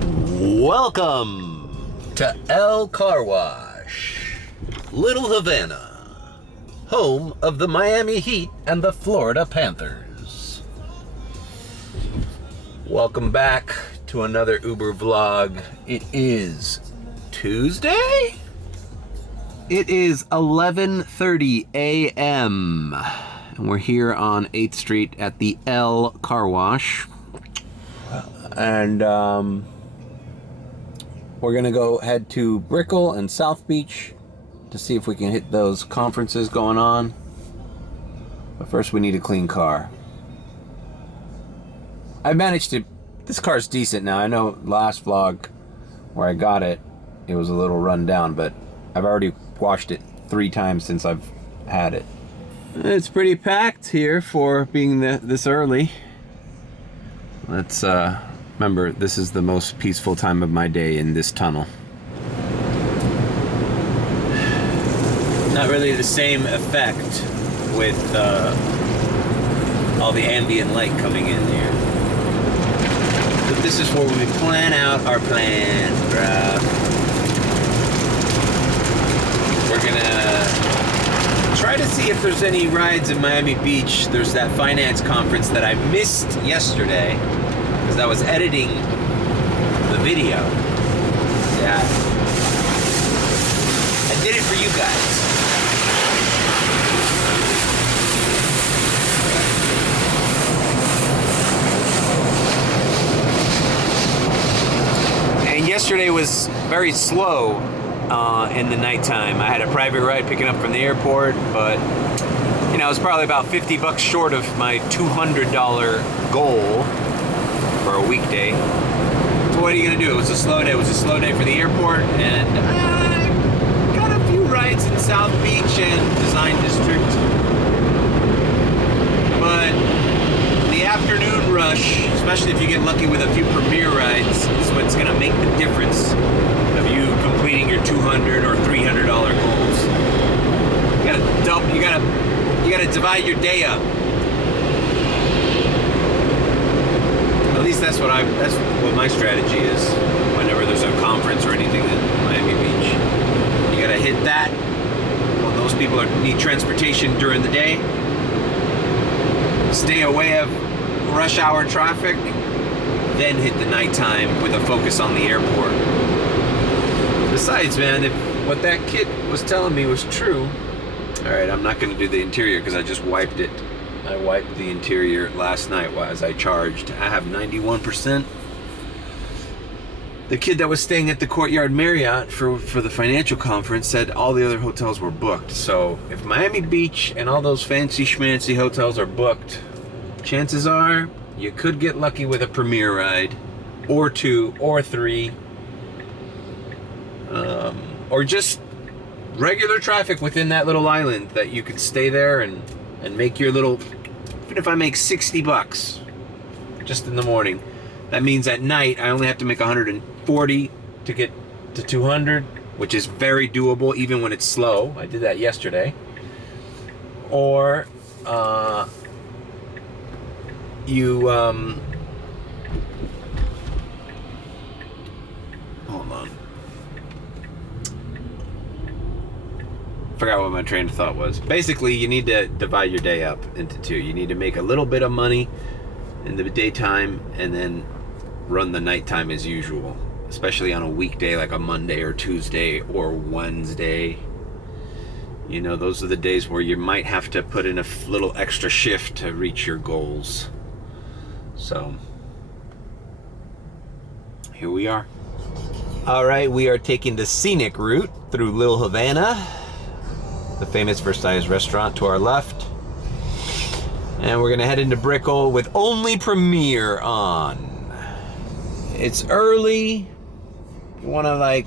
Welcome to El Carwash, Little Havana, home of the Miami Heat and the Florida Panthers. Welcome back to another Uber vlog. It is Tuesday? It is 11:30 a.m. and we're here on 8th Street at the El Carwash. And we're gonna go head to Brickell and South Beach to see if we can hit those conferences going on. But first we need a clean car. I managed to, this car's decent now. I know last vlog where I got it, it was a little run down, but I've already washed it 3 times since I've had it. It's pretty packed here for being this early. Let's remember, this is the most peaceful time of my day in this tunnel. Not really the same effect with all the ambient light coming in here. But this is where we plan out our plan, bruh. We're gonna try to see if there's any rides in Miami Beach. There's that finance conference that I missed yesterday because I was editing the video. Yeah. I did it for you guys. And yesterday was very slow in the nighttime. I had a private ride picking up from the airport, but you know, it was probably about $50 short of my $200 goal for a weekday. So what are you gonna do? It was a slow day. It was a slow day for the airport, and I got a few rides in South Beach and Design District. But the afternoon rush, especially if you get lucky with a few premier rides, is what's gonna make the difference of you completing your $200 or $300 goals. You gotta divide your day up. At least that's what my strategy is whenever there's a conference or anything in Miami Beach. You gotta hit that when those people need transportation during the day. Stay away of rush hour traffic, then hit the nighttime with a focus on the airport. Besides, man, if what that kid was telling me was true, alright, I'm not gonna do the interior because I just wiped it. I wiped the interior last night as I charged. I have 91%. The kid that was staying at the Courtyard Marriott for the financial conference said all the other hotels were booked. So if Miami Beach and all those fancy schmancy hotels are booked, chances are you could get lucky with a premier ride, or 2, or 3, or just regular traffic within that little island that you could stay there and make your little, even if I make $60 just in the morning, that means at night I only have to make 140 to get to 200, which is very doable even when it's slow. I did that yesterday. Or hold on. Forgot what my train of thought was. Basically, you need to divide your day up into 2. You need to make a little bit of money in the daytime and then run the nighttime as usual, especially on a weekday like a Monday or Tuesday or Wednesday. You know, those are the days where you might have to put in a little extra shift to reach your goals. So here we are. All right, we are taking the Scenic route through Little Havana, the famous Versailles restaurant to our left. And we're gonna head into Brickell with only Premier on. It's early. You wanna, like,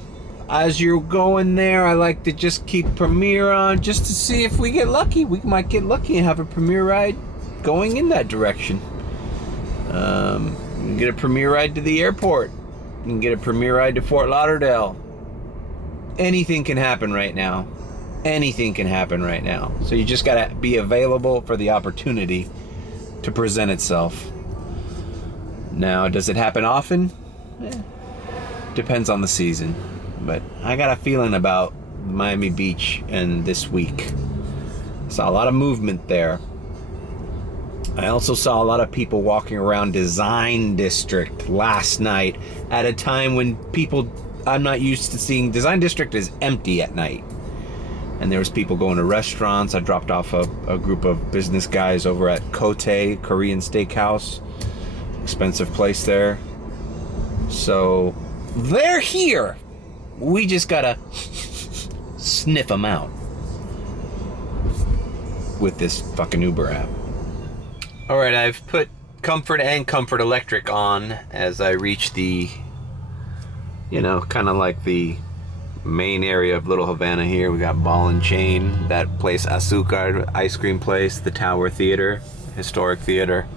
as you're going there, I like to just keep Premier on just to see if we get lucky. We might get lucky and have a Premier ride going in that direction. You can get a Premier ride to the airport. You can get a Premier ride to Fort Lauderdale. Anything can happen right now. Anything can happen right now. So you just gotta be available for the opportunity to present itself. Now, does it happen often? depends on the season. But I got a feeling about Miami Beach and this week. Saw a lot of movement there. I also saw a lot of people walking around Design District last night at a time when people I'm not used to seeing. Design District is empty at night. And there was people going to restaurants. I dropped off a group of business guys over at Kote Korean Steakhouse. Expensive place there. So they're here. We just gotta sniff them out with this fucking Uber app. All right, I've put Comfort and Comfort Electric on as I reach the, kind of like the main area of Little Havana here. We got Ball and Chain, that place Azúcar ice cream place, the Tower Theater, historic theater.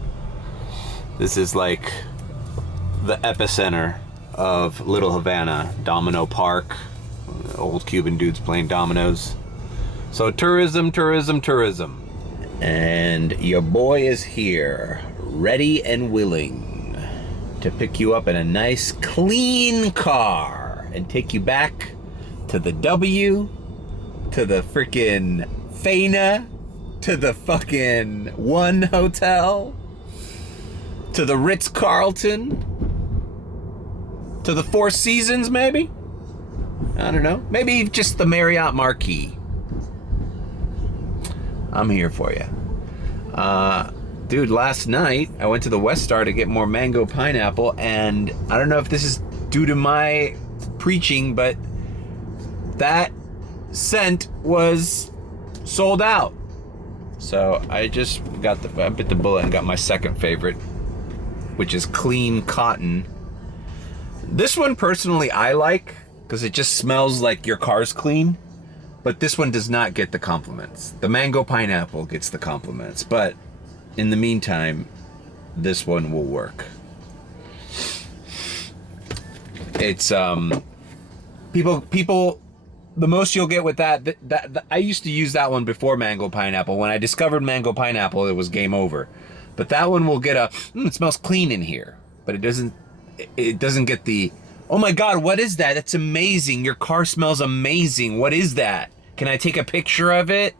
This is like the epicenter of Little Havana. Domino Park, old Cuban dudes playing dominoes. So tourism. And your boy is here, ready and willing to pick you up in a nice clean car and take you back to the W, to the freaking Fana, to the fucking One Hotel, to the Ritz-Carlton, to the Four Seasons maybe? I don't know. Maybe just the Marriott Marquis. I'm here for you. Dude, last night I went to the West Star to get more mango pineapple, and I don't know if this is due to my preaching, but that scent was sold out. So I bit the bullet and got my second favorite, which is Clean Cotton. This one personally I like because it just smells like your car's clean, but this one does not get the compliments. The mango pineapple gets the compliments, but in the meantime, this one will work. It's people the most you'll get with that I used to use that one before mango pineapple. When I discovered mango pineapple, it was game over. But that one will get it smells clean in here, but it doesn't get the, oh my God, what is that? That's amazing. Your car smells amazing. What is that? Can I take a picture of it?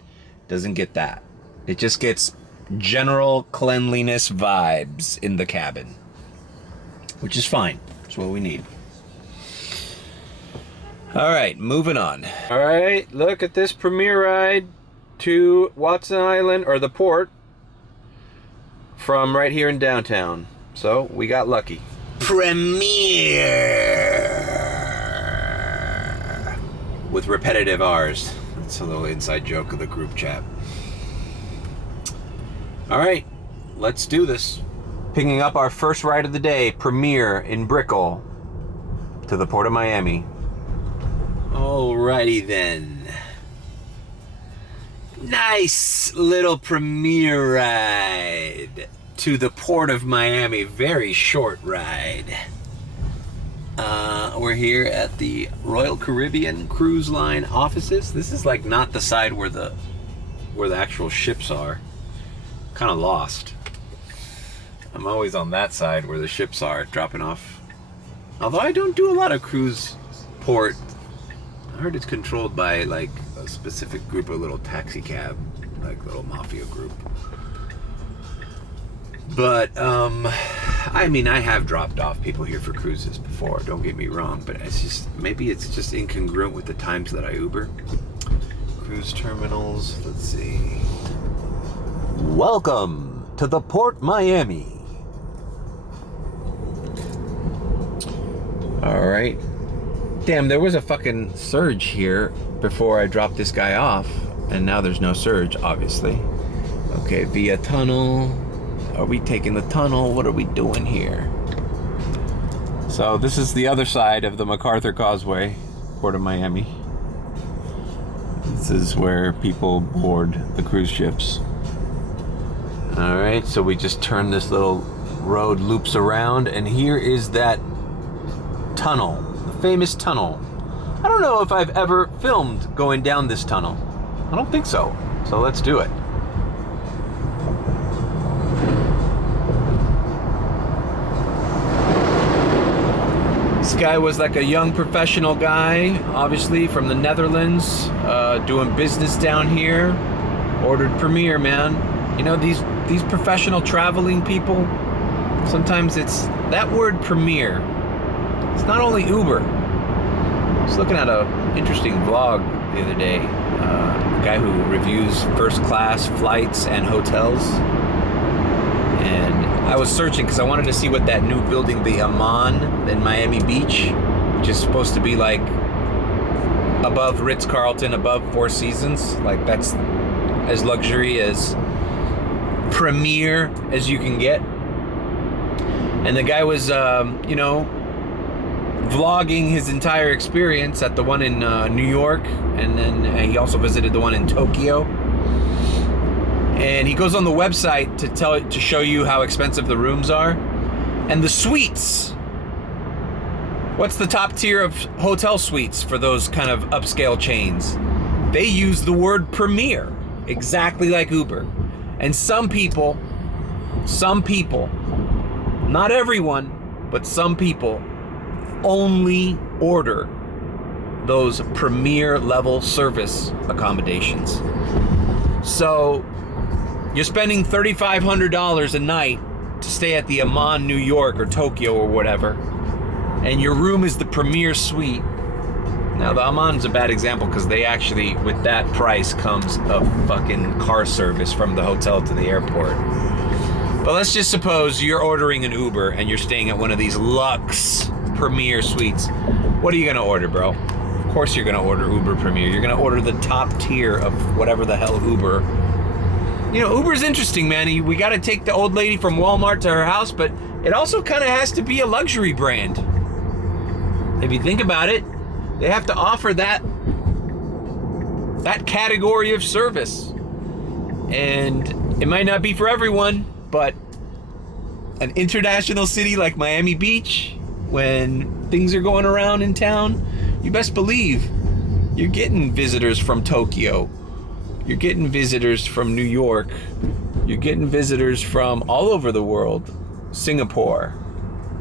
Doesn't get that. It just gets general cleanliness vibes in the cabin, which is fine. That's what we need. All right, moving on. All right, look at this premiere ride to Watson Island, or the port, from right here in downtown. So we got lucky. Premiere with repetitive R's. That's a little inside joke of the group chat. All right, let's do this. Picking up our first ride of the day, premiere in Brickell to the Port of Miami. Alrighty then. Nice little premiere ride to the Port of Miami. Very short ride. We're here at the Royal Caribbean Cruise Line offices. This is like not the side where the actual ships are. Kind of lost. I'm always on that side where the ships are dropping off. Although I don't do a lot of cruise port. I heard it's controlled by like a specific group of little taxi cab, like little mafia group. But I mean, I have dropped off people here for cruises before, don't get me wrong, but maybe it's just incongruent with the times that I Uber. Cruise terminals, let's see. Welcome to the Port Miami. All right. Damn, there was a fucking surge here before I dropped this guy off, and now there's no surge, obviously. Okay, via tunnel. Are we taking the tunnel? What are we doing here? So this is the other side of the MacArthur Causeway, Port of Miami. This is where people board the cruise ships. All right, so we just turn this little road, loops around, and here is that tunnel, the famous tunnel. I don't know if I've ever filmed going down this tunnel. I don't think so. So let's do it. This guy was like a young professional guy, obviously from the Netherlands, doing business down here. Ordered Premier, man. You know, these professional traveling people, sometimes it's that word Premier. It's not only Uber. I was looking at an interesting vlog the other day. A guy who reviews first class flights and hotels. And I was searching because I wanted to see what that new building, the Amman in Miami Beach, which is supposed to be like above Ritz-Carlton, above Four Seasons. Like that's as luxury as premier as you can get. And the guy was, you know, vlogging his entire experience at the one in New York, and then he also visited the one in Tokyo. And he goes on the website to show you how expensive the rooms are. And the suites. What's the top tier of hotel suites for those kind of upscale chains? They use the word premier, exactly like Uber. And some people, not everyone, but some people only order those premier level service accommodations. So you're spending $3,500 a night to stay at the Amman, New York, or Tokyo, or whatever, and your room is the premier suite. Now, the Amman's a bad example because they actually, with that price, comes a fucking car service from the hotel to the airport. But let's just suppose you're ordering an Uber and you're staying at one of these luxe premier suites. What are you gonna order, bro? Of course you're gonna order Uber Premier. You're gonna order the top tier of whatever the hell Uber. You know, Uber's interesting, man. We gotta take the old lady from Walmart to her house, but it also kind of has to be a luxury brand. If you think about it, they have to offer that category of service. And it might not be for everyone, but an international city like Miami Beach, when things are going around in town, you best believe you're getting visitors from Tokyo. You're getting visitors from New York. You're getting visitors from all over the world. Singapore,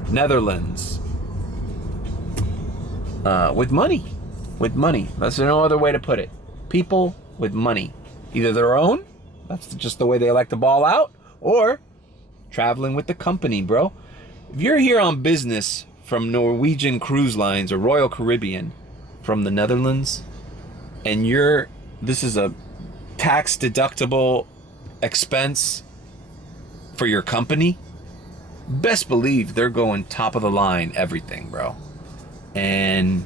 Netherlands. With money. That's no other way to put it. People with money. Either their own, that's just the way they like to ball out, or traveling with the company, bro. If you're here on business from Norwegian Cruise Lines or Royal Caribbean from the Netherlands, and this is a tax deductible expense for your company, best believe they're going top of the line everything, bro. And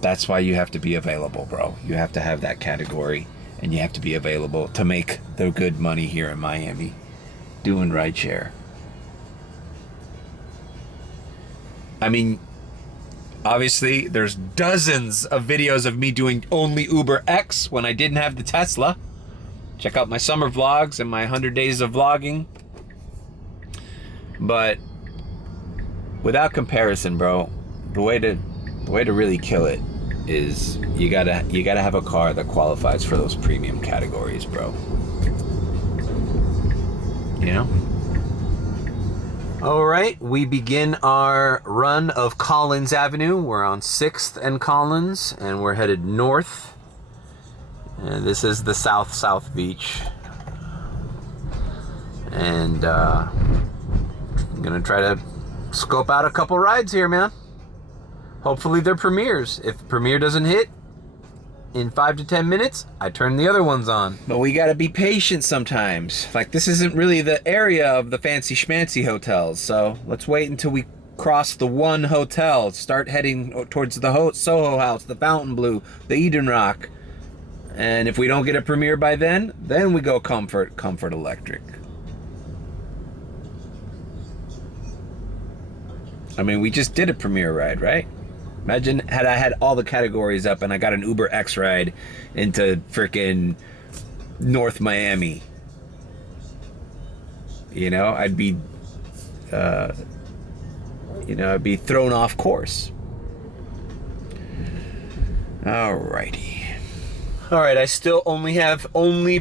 that's why you have to be available, bro. You have to have that category, and you have to be available to make the good money here in Miami doing rideshare. I mean, obviously, there's dozens of videos of me doing only Uber X when I didn't have the Tesla. Check out my summer vlogs and my 100 days of vlogging. But without comparison, bro, the way to really kill it is you gotta have a car that qualifies for those premium categories, bro. You know? All right, we begin our run of Collins Avenue. We're on 6th and Collins, and we're headed north. And this is the South Beach. And I'm gonna try to scope out a couple rides here, man. Hopefully they're premieres. If Premier doesn't hit in 5 to 10 minutes, I turn the other ones on. But we gotta be patient sometimes. Like, this isn't really the area of the fancy schmancy hotels, so let's wait until we cross the one hotel, start heading towards the Soho House, the Fontainebleau, the Eden Rock. And if we don't get a Premier by then we go Comfort Electric. I mean, we just did a Premier ride, right? Imagine had I had all the categories up and I got an Uber X ride into frickin' North Miami. You know, I'd be thrown off course. Alrighty. Alright, I still only have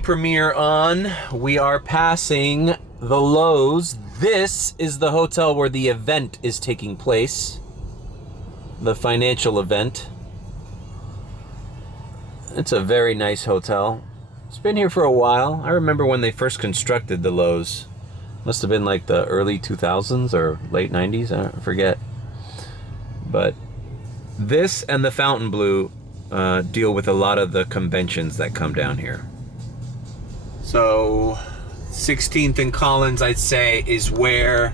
Premier on. We are passing the Lowe's. This is the hotel where the event is taking place. the financial event. It's a very nice hotel. It's been here for a while. I remember when they first constructed the Lowe's. Must have been like the early 2000s or late 90s, I forget. But this and the Fontainebleau deal with a lot of the conventions that come down here. So 16th and Collins, I'd say, is where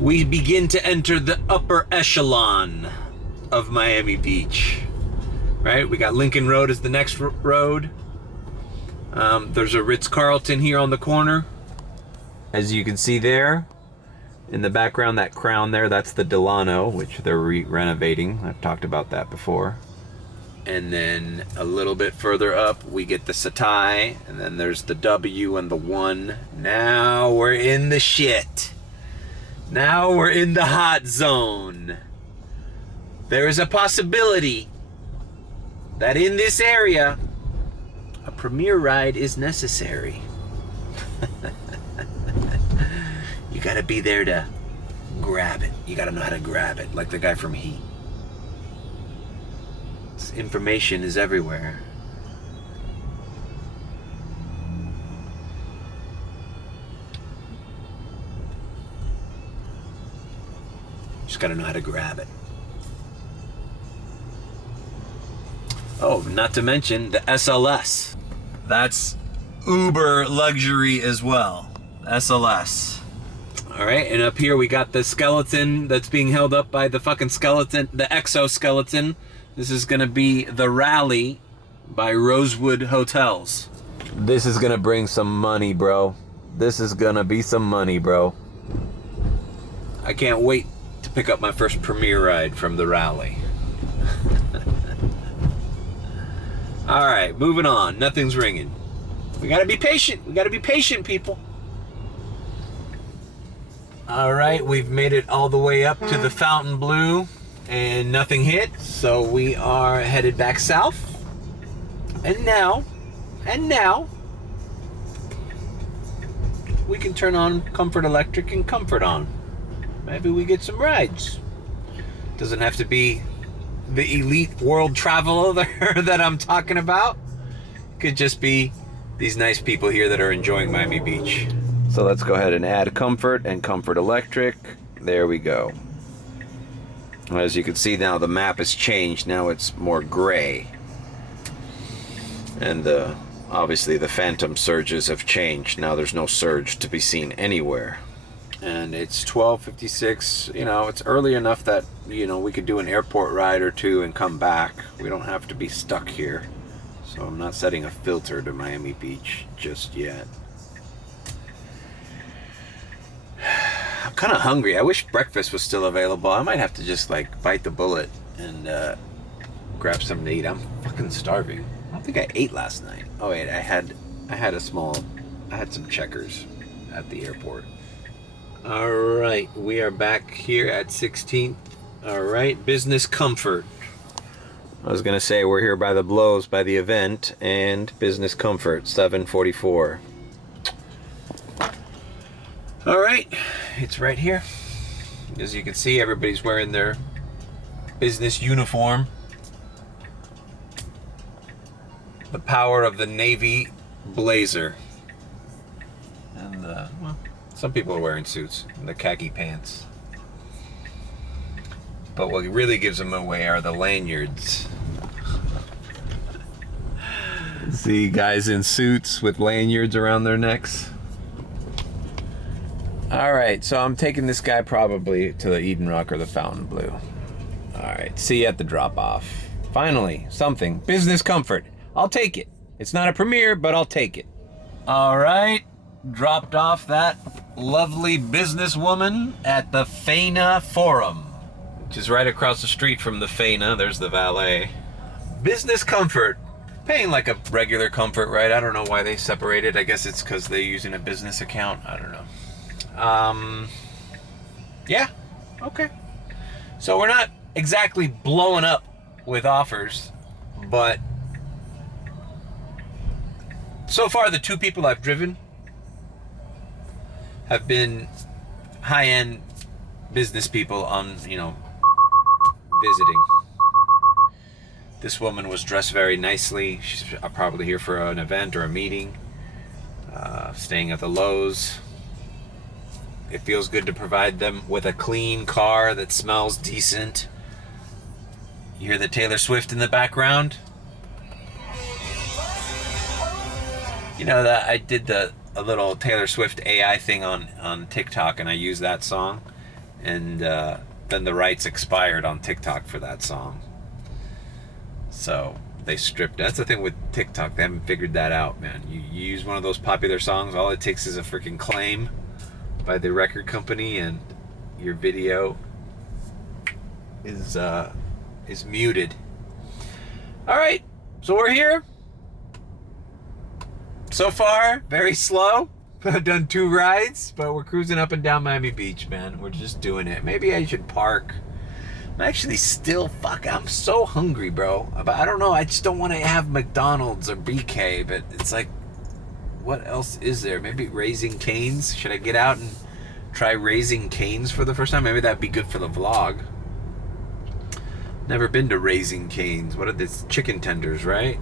we begin to enter the upper echelon of Miami Beach. Right? We got Lincoln Road as the next road. There's a Ritz-Carlton here on the corner. As you can see there, in the background, that crown there, that's the Delano, which they're renovating. I've talked about that before. And then a little bit further up, we get the Satai, and then there's the W and the 1. Now we're in the shit. Now we're in the hot zone. There is a possibility that in this area, a premier ride is necessary. You gotta be there to grab it. You gotta know how to grab it, like the guy from Heat. This information is everywhere. Just gotta know how to grab it. Oh, not to mention the SLS. That's uber luxury as well. SLS. All right, and up here we got the skeleton that's being held up by the fucking skeleton, the exoskeleton. This is gonna be the Rally by Rosewood Hotels. This is gonna bring some money, bro. This is gonna be some money, bro. I can't wait to pick up my first premier ride from the Rally. All right, moving on. Nothing's ringing. We gotta be patient. We gotta be patient, people. All right, we've made it all the way up to the Fontainebleau and nothing hit, so we are headed back south. And now, we can turn on Comfort Electric and Comfort on. Maybe we get some rides. Doesn't have to be the elite world traveler that I'm talking about. Could just be these nice people here that are enjoying Miami Beach. So let's go ahead and add Comfort and Comfort Electric. There we go. As you can see now, the map has changed. Now it's more gray. And obviously the phantom surges have changed. Now there's no surge to be seen anywhere. And it's 12:56. You know, it's early enough that, you know, we could do an airport ride or two and come back. We don't have to be stuck here. So I'm not setting a filter to Miami Beach just yet. I'm kind of hungry. I wish breakfast was still available. I might have to just like bite the bullet and grab something to eat. I'm fucking starving. I don't think I ate last night. Oh wait, I had some Checkers at the airport. All right, we are back here at 16th. All right, Business Comfort. I was gonna say we're here by the Blows by the event, and Business Comfort 744. All right, it's right here. As you can see, everybody's wearing their business uniform. The power of the Navy blazer. And well, some people are wearing suits and the khaki pants. But what really gives them away are the lanyards. See guys in suits with lanyards around their necks. All right, so I'm taking this guy probably to the Eden Rock or the Fontainebleau. All right, see you at the drop-off. Finally, something. Business Comfort. I'll take it. It's not a premiere, but I'll take it. All right, dropped off that lovely businesswoman at the Faina Forum, which is right across the street from the Faina. There's the valet. Business Comfort. Paying like a regular Comfort, right? I don't know why they separated. I guess it's because they're using a business account. I don't know. Yeah, okay. So we're not exactly blowing up with offers, but so far the two people I've driven have been high-end business people on, you know, visiting. This woman was dressed very nicely. She's probably here for an event or a meeting. Staying at the Lowe's. It feels good to provide them with a clean car that smells decent. You hear the Taylor Swift in the background? You know that I did a little Taylor Swift AI thing on TikTok, and I used that song, and then the rights expired on TikTok for that song. So they stripped. That's the thing with TikTok. They haven't figured that out, man. You use one of those popular songs, all it takes is a freaking claim by the record company, and your video is muted. All right, so we're here. So far, very slow. I've done 2 rides, but we're cruising up and down Miami Beach, man. We're just doing it. Maybe I should park. I'm actually still I'm so hungry, bro. But I don't know. I just don't want to have McDonald's or BK, but it's like, what else is there? Maybe Raising Cane's. Should I get out and try Raising Cane's for the first time? Maybe that'd be good for the vlog. Never been to Raising Cane's. What are these? Chicken tenders, right?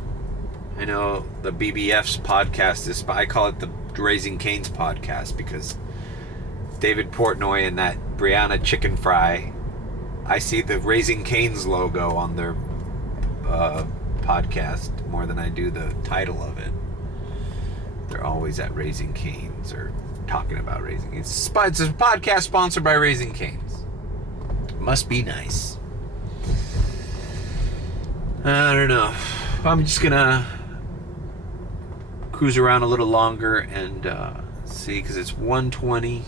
I know the BBF's podcast is, I call it the Raising Cane's podcast because David Portnoy and that Brianna chicken fry, I see the Raising Cane's logo on their podcast more than I do the title of it. They're always at Raising Cane's or talking about Raising Cane's. It's a podcast sponsored by Raising Cane's. Must be nice. I don't know. I'm just gonna cruise around a little longer and see, because it's 1:20.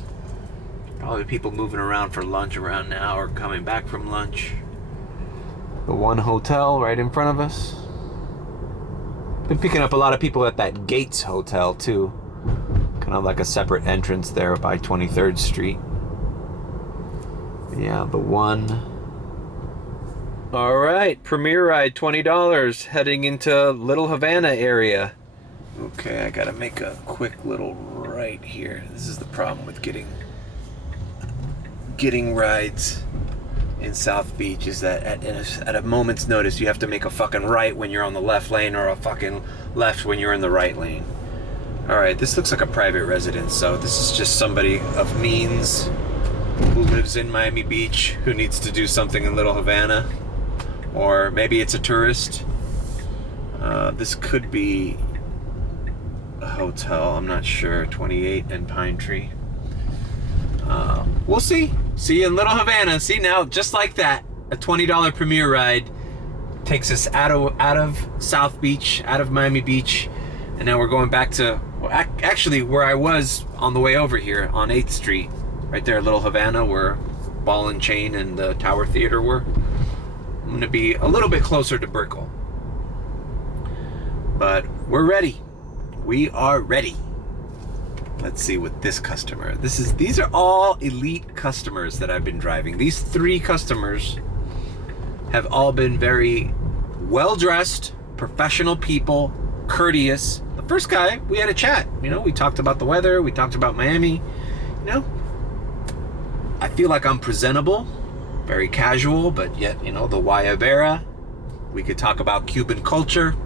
Probably people moving around for lunch around now or coming back from lunch. The one hotel right in front of us. Been picking up a lot of people at that Gates Hotel too. Kind of like a separate entrance there by 23rd Street. Yeah, the one. All right, Premier Ride, $20, heading into Little Havana area. Okay, I gotta make a quick little right here. This is the problem with getting rides in South Beach, is that at a moment's notice you have to make a fucking right when you're on the left lane or a fucking left when you're in the right lane. Alright, this looks like a private residence, so this is just somebody of means who lives in Miami Beach who needs to do something in Little Havana. Or maybe it's a tourist. This could be a hotel, I'm not sure. 28 and Pine Tree. We'll see. See you in Little Havana. See, now, just like that, a $20 Premier Ride takes us out of South Beach, out of Miami Beach, and now we're going back to, well, actually, where I was on the way over here on 8th Street, right there, Little Havana, where Ball and Chain and the Tower Theater were. I'm going to be a little bit closer to Brickell. But we're ready. We are ready. Let's see with this customer. These are all elite customers that I've been driving. These 3 customers have all been very well-dressed, professional people, courteous. The first guy, we had a chat. You know, we talked about the weather. We talked about Miami. You know, I feel like I'm presentable, very casual, but yet, you know, the Guayabera. We could talk about Cuban culture.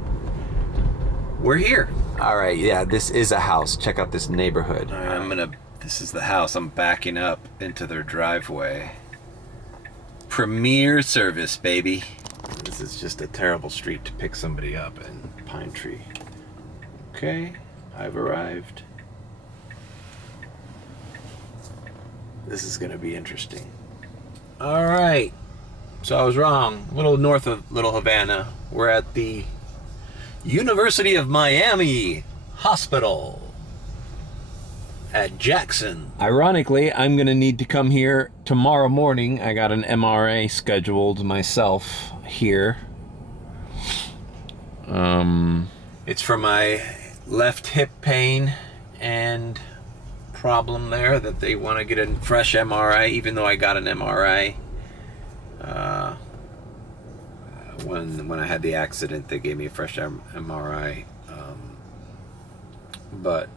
We're here. All right, yeah, this is a house. Check out this neighborhood. All right, this is the house. I'm backing up into their driveway. Premier service, baby. This is just a terrible street to pick somebody up in Pine Tree. Okay, I've arrived. This is gonna be interesting. All right, so I was wrong. A little north of Little Havana. We're at the University of Miami Hospital at Jackson. Ironically, I'm gonna need to come here tomorrow morning. I got an MRA scheduled myself here. It's for my left hip pain and problem there that they want to get a fresh MRI, even though I got an MRI when I had the accident. They gave me a fresh MRI, but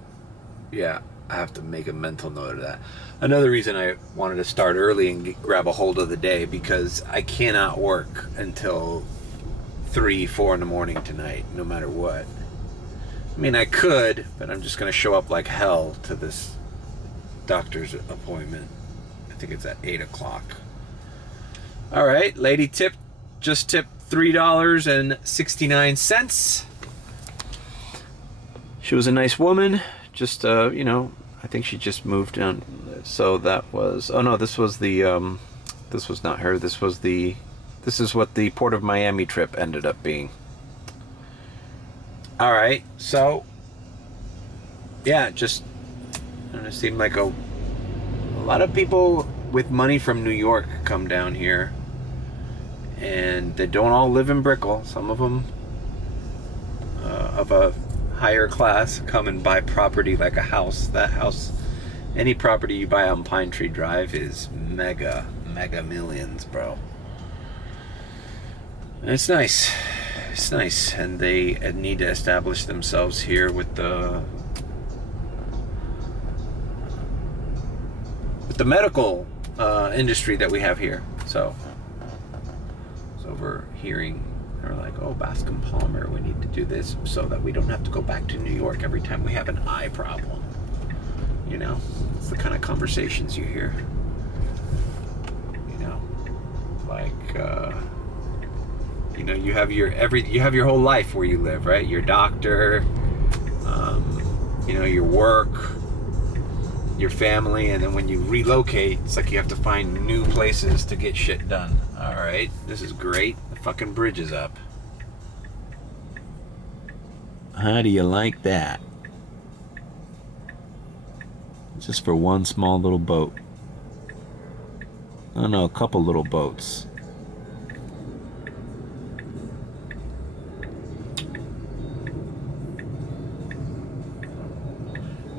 yeah, I have to make a mental note of that. Another reason I wanted to start early and grab a hold of the day, because I cannot work until 3, 4 in the morning tonight, no matter what. I mean, I could, but I'm just going to show up like hell to this doctor's appointment. I think it's at 8 o'clock. All right, lady just tipped $3.69. She was a nice woman. Just, you know, I think she just moved down. So that was, oh no, this was the, this was not her. This was the, this is what the Port of Miami trip ended up being. All right, so, yeah, just, it seemed like a lot of people with money from New York come down here. And they don't all live in Brickell. Some of them of a higher class come and buy property like a house. That house, any property you buy on Pine Tree Drive is mega millions, bro. And it's nice. It's nice. And they need to establish themselves here with the medical industry that we have here. So overhearing, they're like, oh, Bascom Palmer, we need to do this so that we don't have to go back to New York every time we have an eye problem. You know, it's the kind of conversations you hear. You know, like, you know, you have your whole life where you live, right? Your doctor, you know, your work, your family, and then when you relocate, it's like you have to find new places to get shit done. All right, this is great. The fucking bridge is up. How do you like that? Just for one small little boat. Oh no, a couple little boats.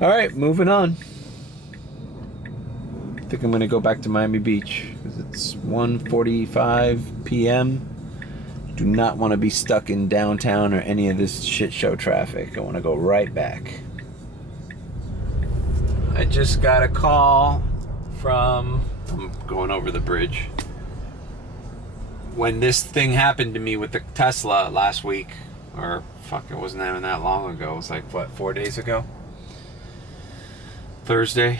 All right, moving on. I think I'm gonna go back to Miami Beach because it's 1:45 p.m. Do not want to be stuck in downtown or any of this shit show traffic. I want to go right back. I just got a call from, I'm going over the bridge. When this thing happened to me with the Tesla last week, or fuck, it wasn't even that long ago. It was like, what, 4 days ago? Thursday?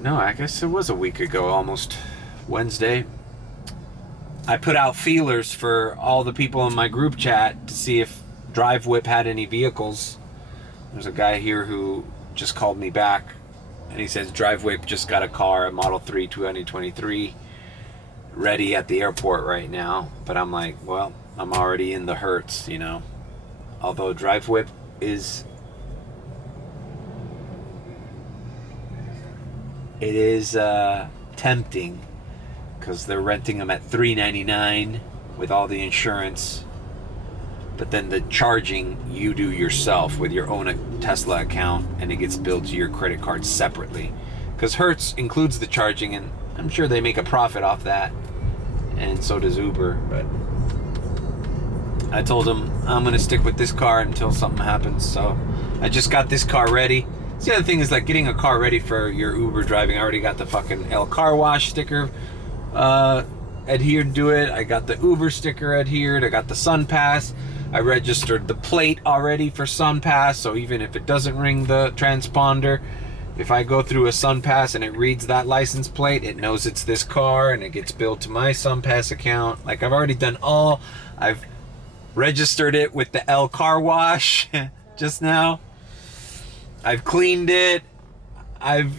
No, I guess it was a week ago, almost Wednesday. I put out feelers for all the people in my group chat to see if Drive Whip had any vehicles. There's a guy here who just called me back, and he says Drive Whip just got a car, a Model 3 2023, ready at the airport right now. But I'm like, well, I'm already in the Hertz, you know. Although Drive Whip is... It is tempting because they're renting them at $399 with all the insurance, but then the charging you do yourself with your own Tesla account, and it gets billed to your credit card separately. Because Hertz includes the charging, and I'm sure they make a profit off that, and so does Uber. But I told them I'm gonna stick with this car until something happens. So I just got this car ready. The other thing is, like, getting a car ready for your Uber driving. I already got the fucking Carwash sticker adhered to it. I got the Uber sticker adhered. I got the SunPass. I registered the plate already for SunPass, so even if it doesn't ring the transponder, if I go through a SunPass and it reads that license plate, it knows it's this car and it gets billed to my SunPass account. Like, I've already done all. I've registered it with the Carwash just now. I've cleaned it.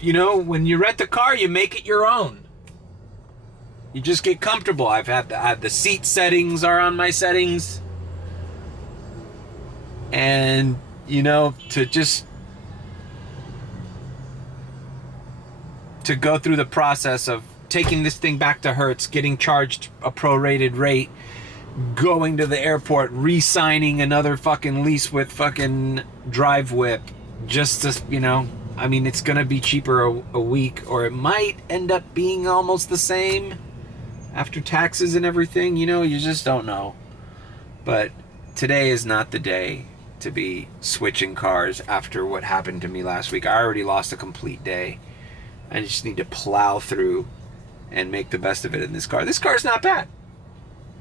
You know, when you rent a car, you make it your own. You just get comfortable. I have the seat settings are on my settings. And, you know, to go through the process of taking this thing back to Hertz, getting charged a prorated rate, going to the airport, re-signing another fucking lease with fucking Drive Whip, just to, you know, I mean, it's gonna be cheaper a week, or it might end up being almost the same after taxes and everything. You know, you just don't know. But today is not the day. to be switching cars after what happened to me last week. I already lost a complete day. I just need to plow through and make the best of it in this car. This car's not bad.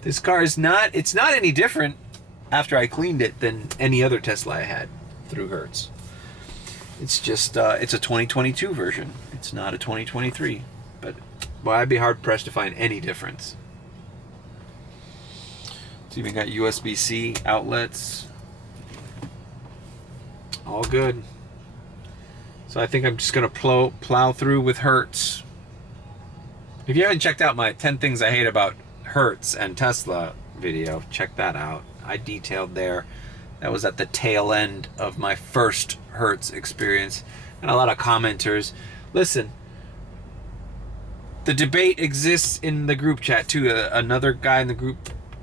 This car is not, it's not any different after I cleaned it than any other Tesla I had through Hertz. It's just, it's a 2022 version. It's not a 2023. But, boy, I'd be hard-pressed to find any difference. It's even got USB-C outlets. All good. So I think I'm just going to plow through with Hertz. If you haven't checked out my 10 things I hate about Hertz and Tesla video, check that out. I detailed there. That was at the tail end of my first Hertz experience. And a lot of commenters. Listen, the debate exists in the group chat too. Another guy in the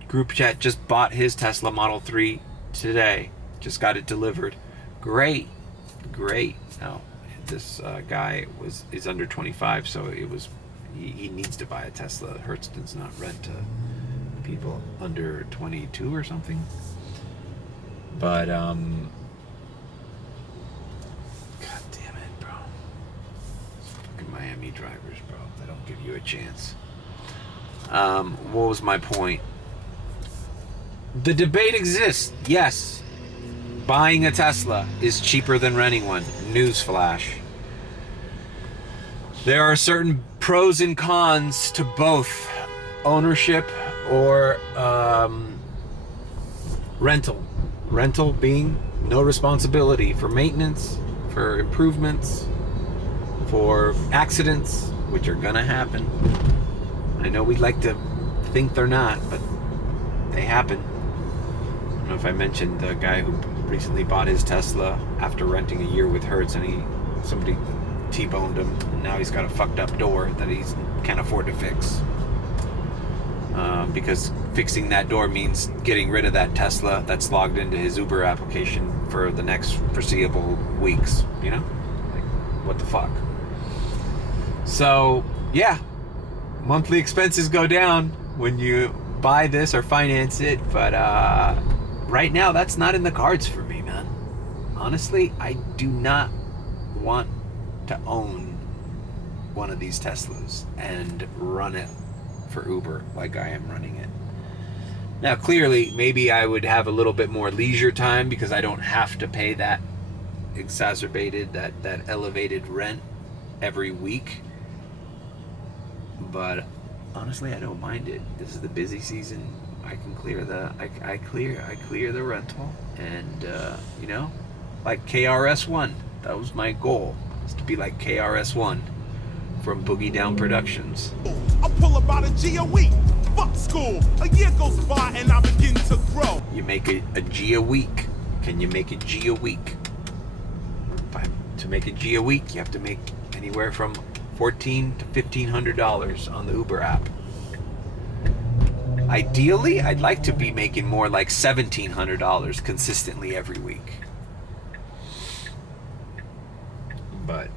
group chat just bought his Tesla Model 3 today. Just got it delivered. Great. Now, this guy is under 25, so he needs to buy a Tesla. Hertz does not rent to people under 22 or something. But God damn it, bro. Fucking Miami drivers, bro. They don't give you a chance. What was my point? The debate exists. Yes. Buying a Tesla is cheaper than renting one. Newsflash. There are certain pros and cons to both ownership or rental. Rental being no responsibility for maintenance, for improvements, for accidents, which are gonna happen. I know we'd like to think they're not, but they happen. I don't know if I mentioned the guy who recently bought his Tesla after renting a year with Hertz, and somebody T-boned him, and now he's got a fucked up door that he can't afford to fix. Because fixing that door means getting rid of that Tesla that's logged into his Uber application for the next foreseeable weeks, you know? Like, what the fuck? So, yeah, monthly expenses go down when you buy this or finance it, but right now that's not in the cards for me, man. Honestly, I do not want to own one of these Teslas and run it for Uber like I am running it. Now, clearly, maybe I would have a little bit more leisure time because I don't have to pay that exacerbated, that elevated rent every week. But honestly, I don't mind it. This is the busy season. I can clear I clear the rental, and you know, like KRS-One. That was my goal, is to be like KRS-One from Boogie Down Productions. I pull about a G a week. Fuck school. A year goes by and I begin to grow. You make a G a week. Can you make a G a week? To make a G a week, you have to make anywhere from $1,400 to $1,500 on the Uber app. Ideally, I'd like to be making more like $1,700 consistently every week. But,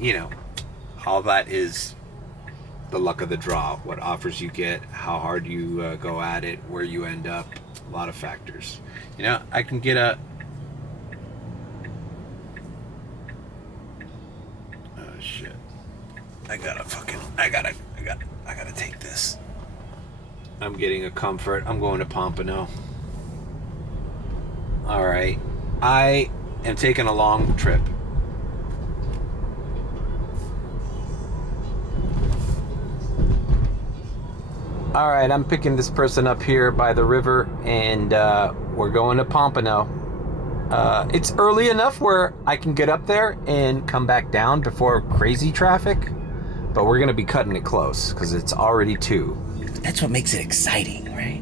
you know, all that is the luck of the draw. What offers you get, how hard you go at it, where you end up, a lot of factors. You know, I can get a... Oh, shit. I gotta take this. I'm getting a Comfort. I'm going to Pompano. Alright. I am taking a long trip. Alright, I'm picking this person up here by the river, and we're going to Pompano. It's early enough where I can get up there and come back down before crazy traffic, but we're going to be cutting it close because it's already 2. That's what makes it exciting, right?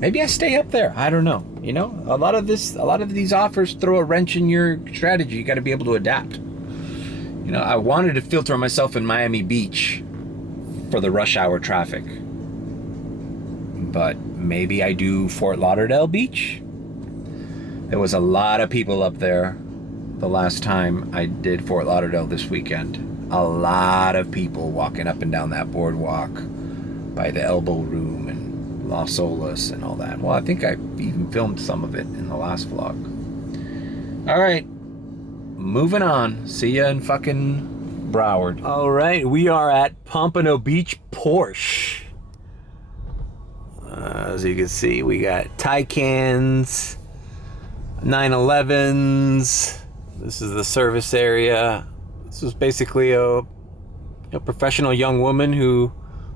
Maybe I stay up there. I don't know. You know, a lot of these offers throw a wrench in your strategy. You got to be able to adapt. You know, I wanted to filter myself in Miami Beach for the rush hour traffic, but maybe I do Fort Lauderdale Beach. There was a lot of people up there the last time I did Fort Lauderdale this weekend. A lot of people walking up and down that boardwalk by the Elbow Room and Las Olas and all that. Well, I think I even filmed some of it in the last vlog. All right, moving on. See ya in fucking Broward. All right, we are at Pompano Beach Porsche. As you can see, we got Taycans, 911s. This is the service area. This is basically a professional young woman who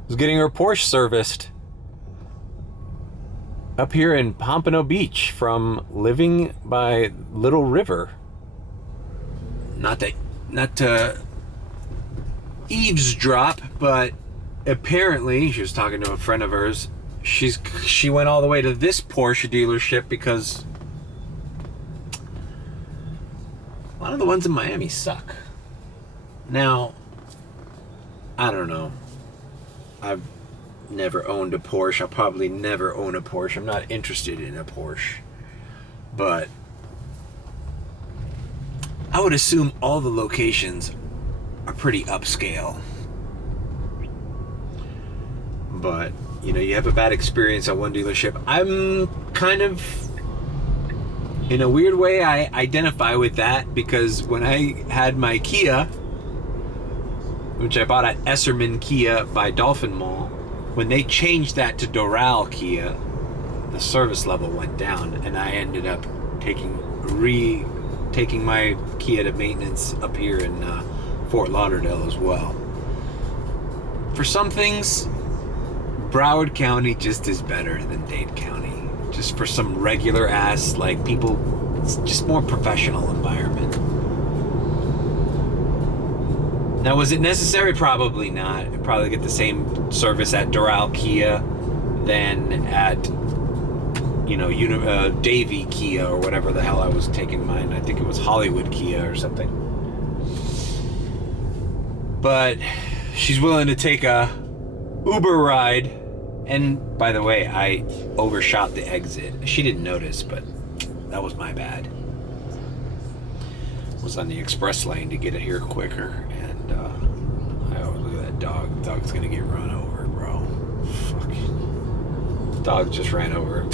was getting her Porsche serviced up here in Pompano Beach from living by Little River. Not to eavesdrop, but apparently she was talking to a friend of hers. She went all the way to this Porsche dealership because a lot of the ones in Miami suck. Now, I don't know. I've never owned a Porsche. I'll probably never own a Porsche. I'm not interested in a Porsche. But I would assume all the locations are pretty upscale. But, you have a bad experience at one dealership. I'm kind of, in a weird way, I identify with that because when I had my Kia, which I bought at Esserman Kia by Dolphin Mall, when they changed that to Doral Kia, the service level went down, and I ended up taking my Kia to maintenance up here in Fort Lauderdale as well. For some things, Broward County just is better than Dade County. Just for some regular ass, like, people, it's just more professional environment. Now, was it necessary? Probably not. I'd probably get the same service at Doral Kia than at, Davie Kia or whatever the hell I was taking mine. I think it was Hollywood Kia or something. But she's willing to take a Uber ride. And by the way, I overshot the exit. She didn't notice, but that was my bad. I was on the express lane to get it here quicker. Look at that dog. The dog's gonna get run over, bro. Fuck. The dog just ran over.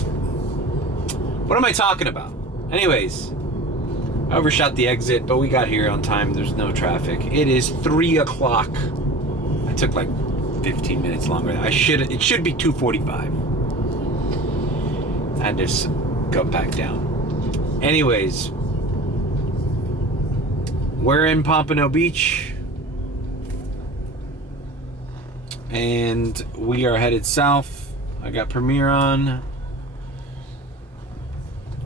What am I talking about? Anyways, I overshot the exit, but we got here on time. There's no traffic. It is 3 o'clock. I took like 15 minutes longer. It should be 2:45. I just go back down. Anyways, we're in Pompano Beach, and we are headed south. I got Premier on.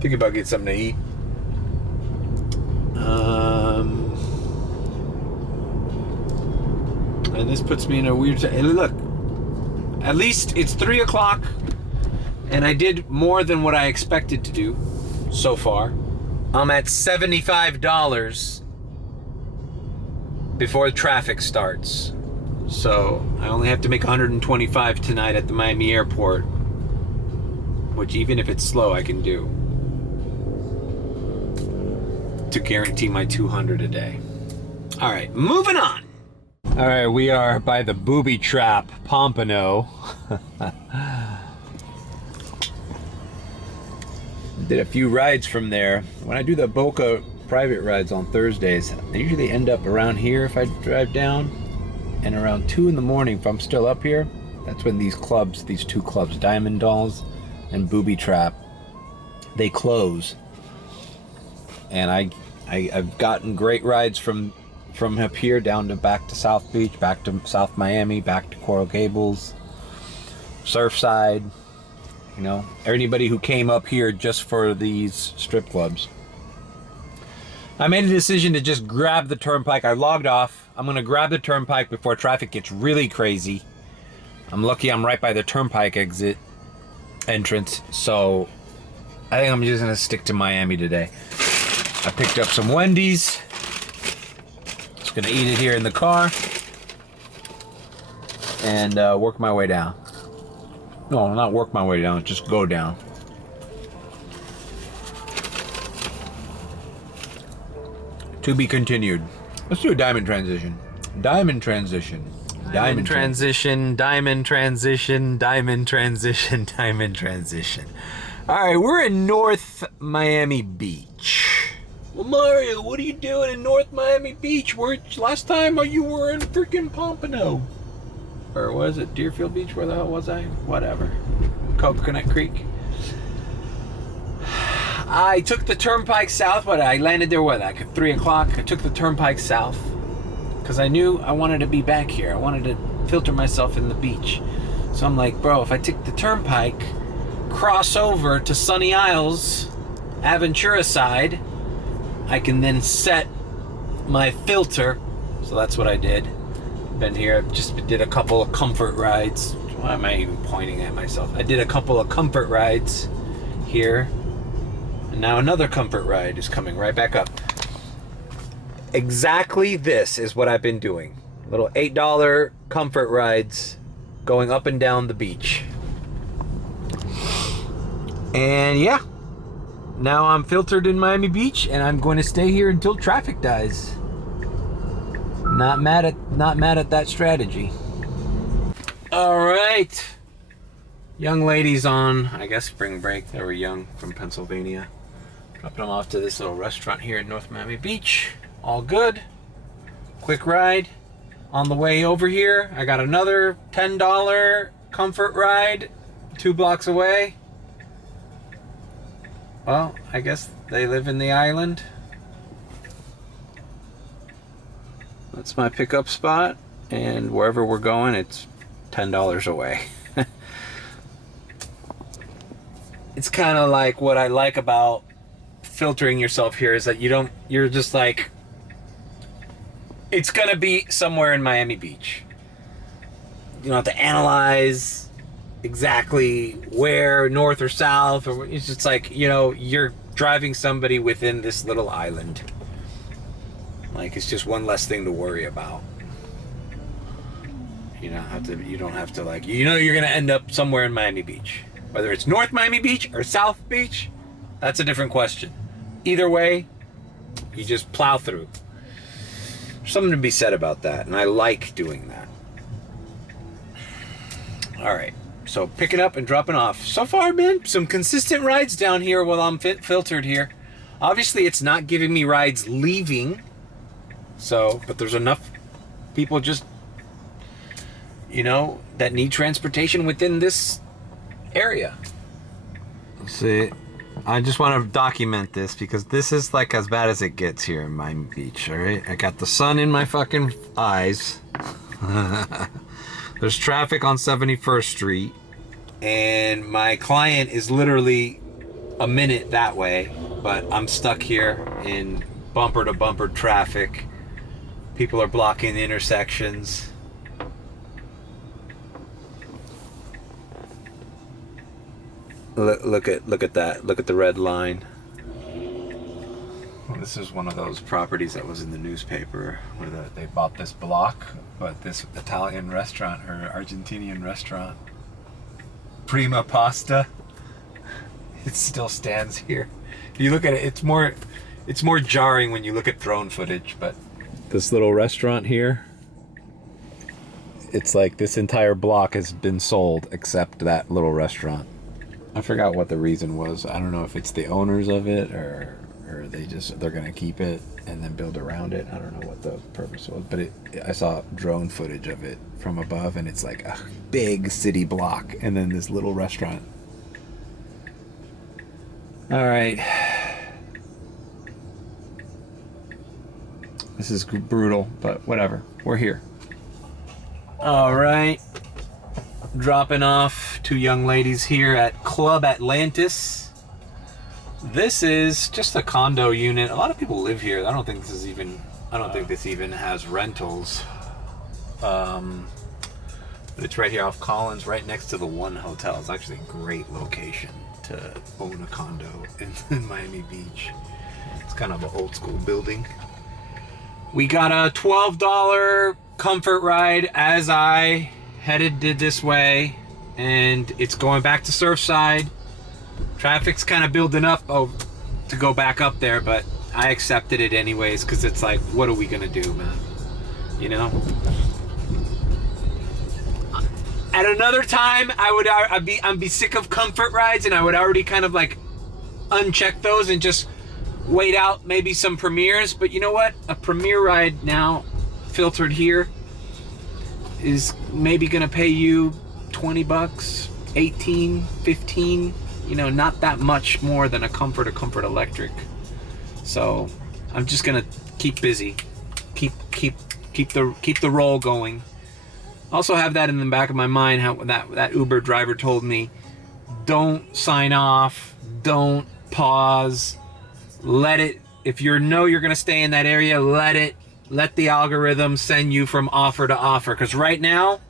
Think about getting something to eat. And this puts me in a weird... Look, at least it's 3 o'clock, and I did more than what I expected to do so far. I'm at $75 before traffic starts. So I only have to make $125 tonight at the Miami airport, which even if it's slow, I can do to guarantee my $200 a day. All right, moving on. All right, we are by the Booby Trap, Pompano. Did a few rides from there. When I do the Boca private rides on Thursdays, I usually end up around here if I drive down, and around 2 in the morning if I'm still up here. That's when these two clubs, Diamond Dolls and Booby Trap, they close. And I've gotten great rides from up here down to back to South Beach, back to South Miami, back to Coral Gables, Surfside. Anybody who came up here just for these strip clubs. I made a decision to just grab the turnpike. I logged off. I'm gonna grab the turnpike before traffic gets really crazy. I'm lucky I'm right by the turnpike entrance, so I think I'm just gonna stick to Miami today. I picked up some Wendy's. Just gonna eat it here in the car and work my way down. No, not work my way down, just go down. To be continued. Let's do a diamond transition. Diamond transition. Diamond transition. Diamond transition. Diamond transition. Diamond transition. All right, we're in North Miami Beach. Well, Mario, what are you doing in North Miami Beach? Last time you were in freaking Pompano. Or was it Deerfield Beach? Where the hell was I? Whatever. Coconut Creek. I took the Turnpike South. I landed there, like at 3 o'clock. I took the Turnpike South because I knew I wanted to be back here. I wanted to filter myself in the beach. So I'm like, bro, if I take the Turnpike, cross over to Sunny Isles, Aventura side, I can then set my filter. So that's what I did. Been here, just did a couple of comfort rides. Why am I even pointing at myself? I did a couple of comfort rides here. And now another comfort ride is coming right back up. Exactly this is what I've been doing. Little $8 comfort rides going up and down the beach. And yeah, now I'm filtered in Miami Beach and I'm going to stay here until traffic dies. Not mad at that strategy. All right. Young ladies on, I guess, spring break. They were young, from Pennsylvania. Dropping them off to this little restaurant here in North Miami Beach. All good. Quick ride. On the way over here, I got another $10 comfort ride 2 blocks away. Well, I guess they live in the island. That's my pickup spot, and wherever we're going, it's $10 away. It's kind of like what I like about filtering yourself here is that you're just like, it's gonna be somewhere in Miami Beach. You don't have to analyze exactly where, north or south, or it's just like, you're driving somebody within this little island. Like, it's just one less thing to worry about. You don't have to like, you're gonna end up somewhere in Miami Beach. Whether it's North Miami Beach or South Beach, that's a different question. Either way, you just plow through. There's something to be said about that, and I like doing that. All right, so picking up and dropping off. So far, man, some consistent rides down here while I'm filtered here. Obviously, it's not giving me rides leaving. So, but there's enough people just, that need transportation within this area. See, I just want to document this because this is like as bad as it gets here in Miami Beach, all right? I got the sun in my fucking eyes. There's traffic on 71st Street, and my client is literally a minute that way, but I'm stuck here in bumper to bumper traffic. People are blocking intersections. Look at that. Look at the red line. Well, this is one of those properties that was in the newspaper where they bought this block, but this Italian restaurant or Argentinian restaurant, Prima Pasta, it still stands here. If you look at it, it's more jarring when you look at drone footage, but this little restaurant here, it's like this entire block has been sold except that little restaurant. I forgot what the reason was. I don't know if it's the owners of it or they're gonna keep it and then build around it. I don't know what the purpose was, but I saw drone footage of it from above, and it's like a big city block and then this little restaurant. All right. This is brutal, but whatever. We're here. All right. Dropping off 2 young ladies here at Club Atlantis. This is just a condo unit. A lot of people live here. I don't think this even has rentals. But it's right here off Collins, right next to the One Hotel. It's actually a great location to own a condo in Miami Beach. It's kind of an old school building. We got a $12 comfort ride as I headed this way, and it's going back to Surfside. Traffic's kind of building up to go back up there, but I accepted it anyways because it's like, what are we gonna do, man? At another time, I'd be sick of comfort rides, and I would already kind of like uncheck those and just wait out maybe some premieres, but you know what? A premiere ride now, filtered here, is maybe gonna pay you 20 bucks, 18, 15, not that much more than a Comfort or Comfort Electric. So I'm just gonna keep busy, keep the roll going. Also have that in the back of my mind, how that Uber driver told me, don't sign off, don't pause, let it, if you're gonna stay in that area, let the algorithm send you from offer to offer. Because right now,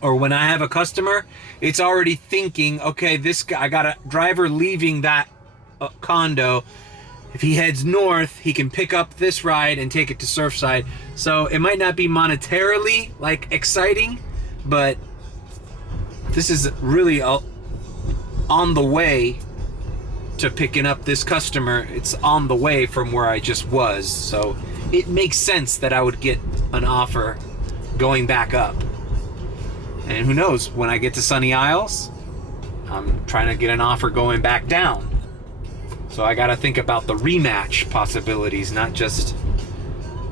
or when I have a customer, it's already thinking, okay, this guy, I got a driver leaving that condo. If he heads north, he can pick up this ride and take it to Surfside. So it might not be monetarily like exciting, but this is really on the way to picking up this customer. It's on the way from where I just was. So it makes sense that I would get an offer going back up. And who knows, when I get to Sunny Isles, I'm trying to get an offer going back down. So I got to think about the rematch possibilities, not just,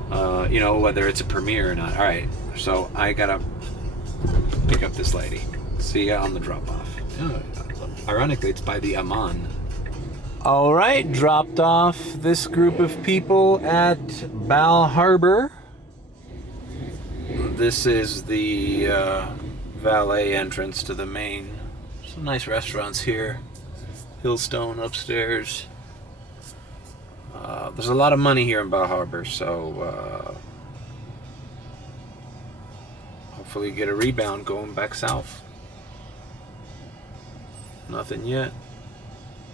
whether it's a premiere or not. All right, so I got to pick up this lady. See ya on the drop-off. Ironically, it's by the Aman. All right, dropped off this group of people at Bal Harbor. This is the valet entrance to the main. Some nice restaurants here. Hillstone upstairs. There's a lot of money here in Bal Harbor, so hopefully get a rebound going back south. Nothing yet.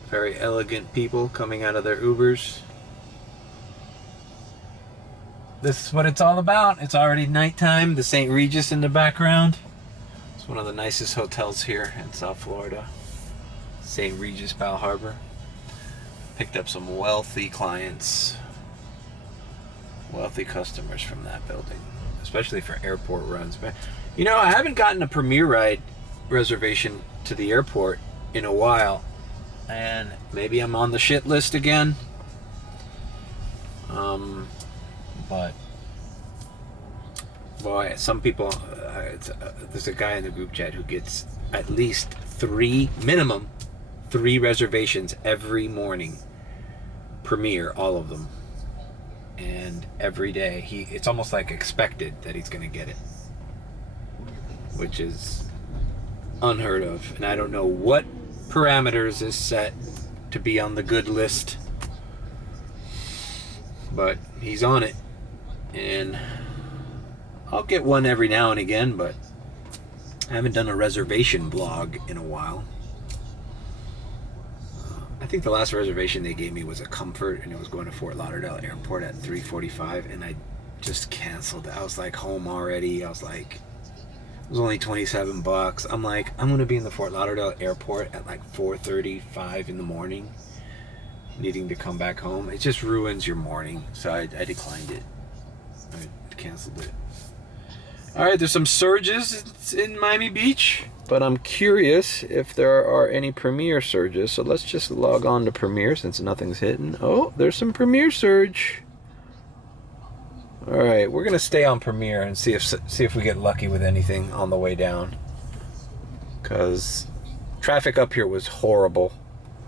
Very elegant people coming out of their Ubers. This is what it's all about. It's already nighttime. The St. Regis in the background. It's one of the nicest hotels here in South Florida. St. Regis, Bal Harbor. Picked up some wealthy clients, wealthy customers from that building, especially for airport runs. But I haven't gotten a Premier ride reservation to the airport in a while, and maybe I'm on the shit list again. But boy, some people, there's a guy in the group chat who gets at least minimum three reservations every morning. Premier, all of them. And every day, it's almost like expected that he's going to get it. Which is unheard of. And I don't know what parameters is set to be on the good list. But he's on it. And I'll get one every now and again, but I haven't done a reservation blog in a while. I think the last reservation they gave me was a Comfort, and it was going to Fort Lauderdale Airport at 3:45, and I just canceled it. I was like home already. I was like, it was only $27. I'm like, I'm going to be in the Fort Lauderdale Airport at like 4:35 in the morning, needing to come back home. It just ruins your morning, so I declined it. I canceled it. All right, there's some surges in Miami Beach, but I'm curious if there are any Premier surges. So let's just log on to Premier since nothing's hitting. Oh, there's some Premier surge. All right, we're gonna stay on Premier and see if we get lucky with anything on the way down, because traffic up here was horrible,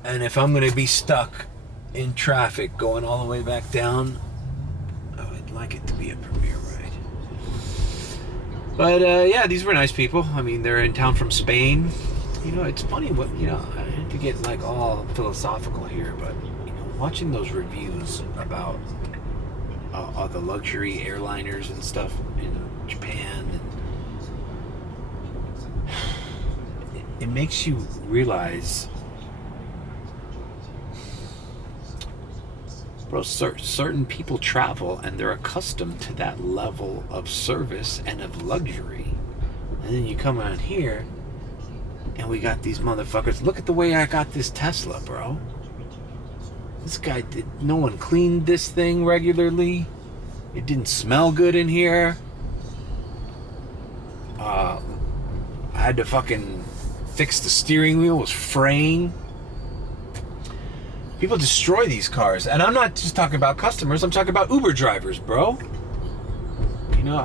and if I'm gonna be stuck in traffic going all the way back down, I would like it to be a Premier ride. But yeah, these were nice people. I mean, they're in town from Spain. It's funny what, I hate to get like all philosophical here, but watching those reviews about all the luxury airliners and stuff in Japan, it makes you realize, bro, certain people travel and they're accustomed to that level of service and of luxury. And then you come out here and we got these motherfuckers. Look at the way I got this Tesla, bro. This guy no one cleaned this thing regularly. It didn't smell good in here. I had to fucking fix the steering wheel. It was fraying. People destroy these cars. And I'm not just talking about customers, I'm talking about Uber drivers, bro. You know,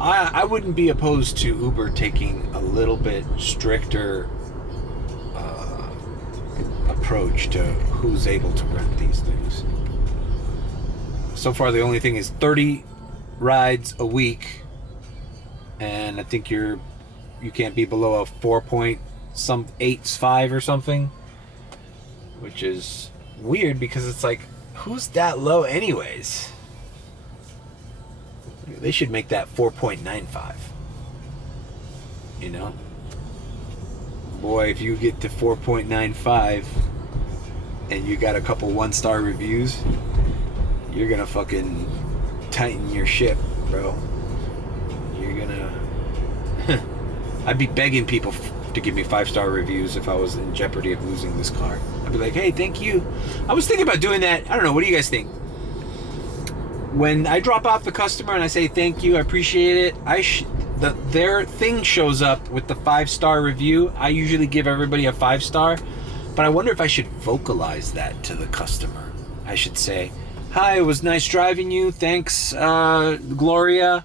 I wouldn't be opposed to Uber taking a little bit stricter approach to who's able to rent these things. So far, the only thing is 30 rides a week, and I think you can't be below a 4.85 or something, which is weird because it's like, who's that low anyways? They should make that 4.95. You know? Boy, if you get to 4.95 and you got a couple 1-star reviews, you're gonna fucking tighten your ship, bro. You're gonna... I'd be begging people to give me 5-star reviews if I was in jeopardy of losing this car. I'd be like, hey, thank you. I was thinking about doing that. I don't know, what do you guys think? When I drop off the customer and I say thank you, I appreciate it, their thing shows up with the 5-star review. I usually give everybody a 5-star, but I wonder if I should vocalize that to the customer. I should say, hi, it was nice driving you. Thanks, Gloria.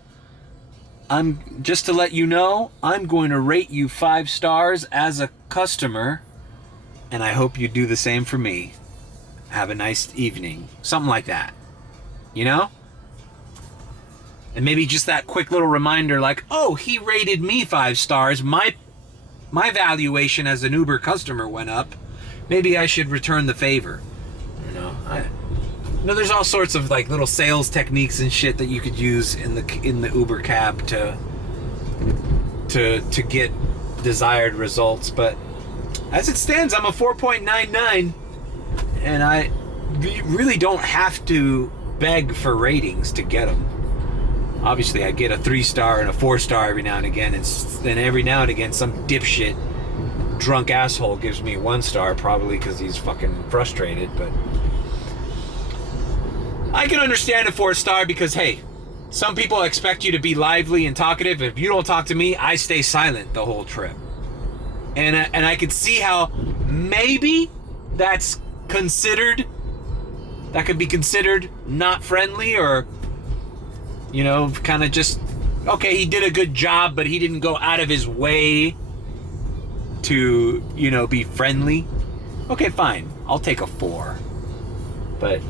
Just to let you know, I'm going to rate you 5 stars as a customer, and I hope you do the same for me. Have a nice evening. Something like that. You know? And maybe just that quick little reminder like, oh, he rated me 5 stars. My valuation as an Uber customer went up. Maybe I should return the favor. You know, there's all sorts of like little sales techniques and shit that you could use in the Uber cab to get desired results. But as it stands, I'm a 4.99, and I really don't have to beg for ratings to get them. Obviously, I get a 3-star and a 4-star every now and again, and then every now and again, some dipshit, drunk asshole gives me 1 star, probably because he's fucking frustrated. But I can understand a 4-star because, hey, some people expect you to be lively and talkative. If you don't talk to me, I stay silent the whole trip. And I could see how maybe that could be considered not friendly, or, you know, kind of just, okay, he did a good job, but he didn't go out of his way to, you know, be friendly. Okay, fine. I'll take a 4. But,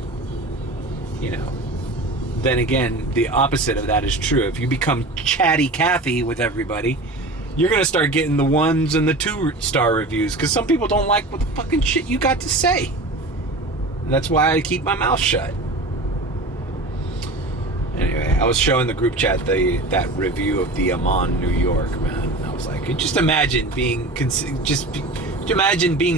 you know, then again, the opposite of that is true. If you become chatty Cathy with everybody, you're going to start getting the 1s and the 2-star reviews, because some people don't like what the fucking shit you got to say. And that's why I keep my mouth shut. Anyway, I was showing the group chat that review of the Amman, New York, man. I was like, just imagine being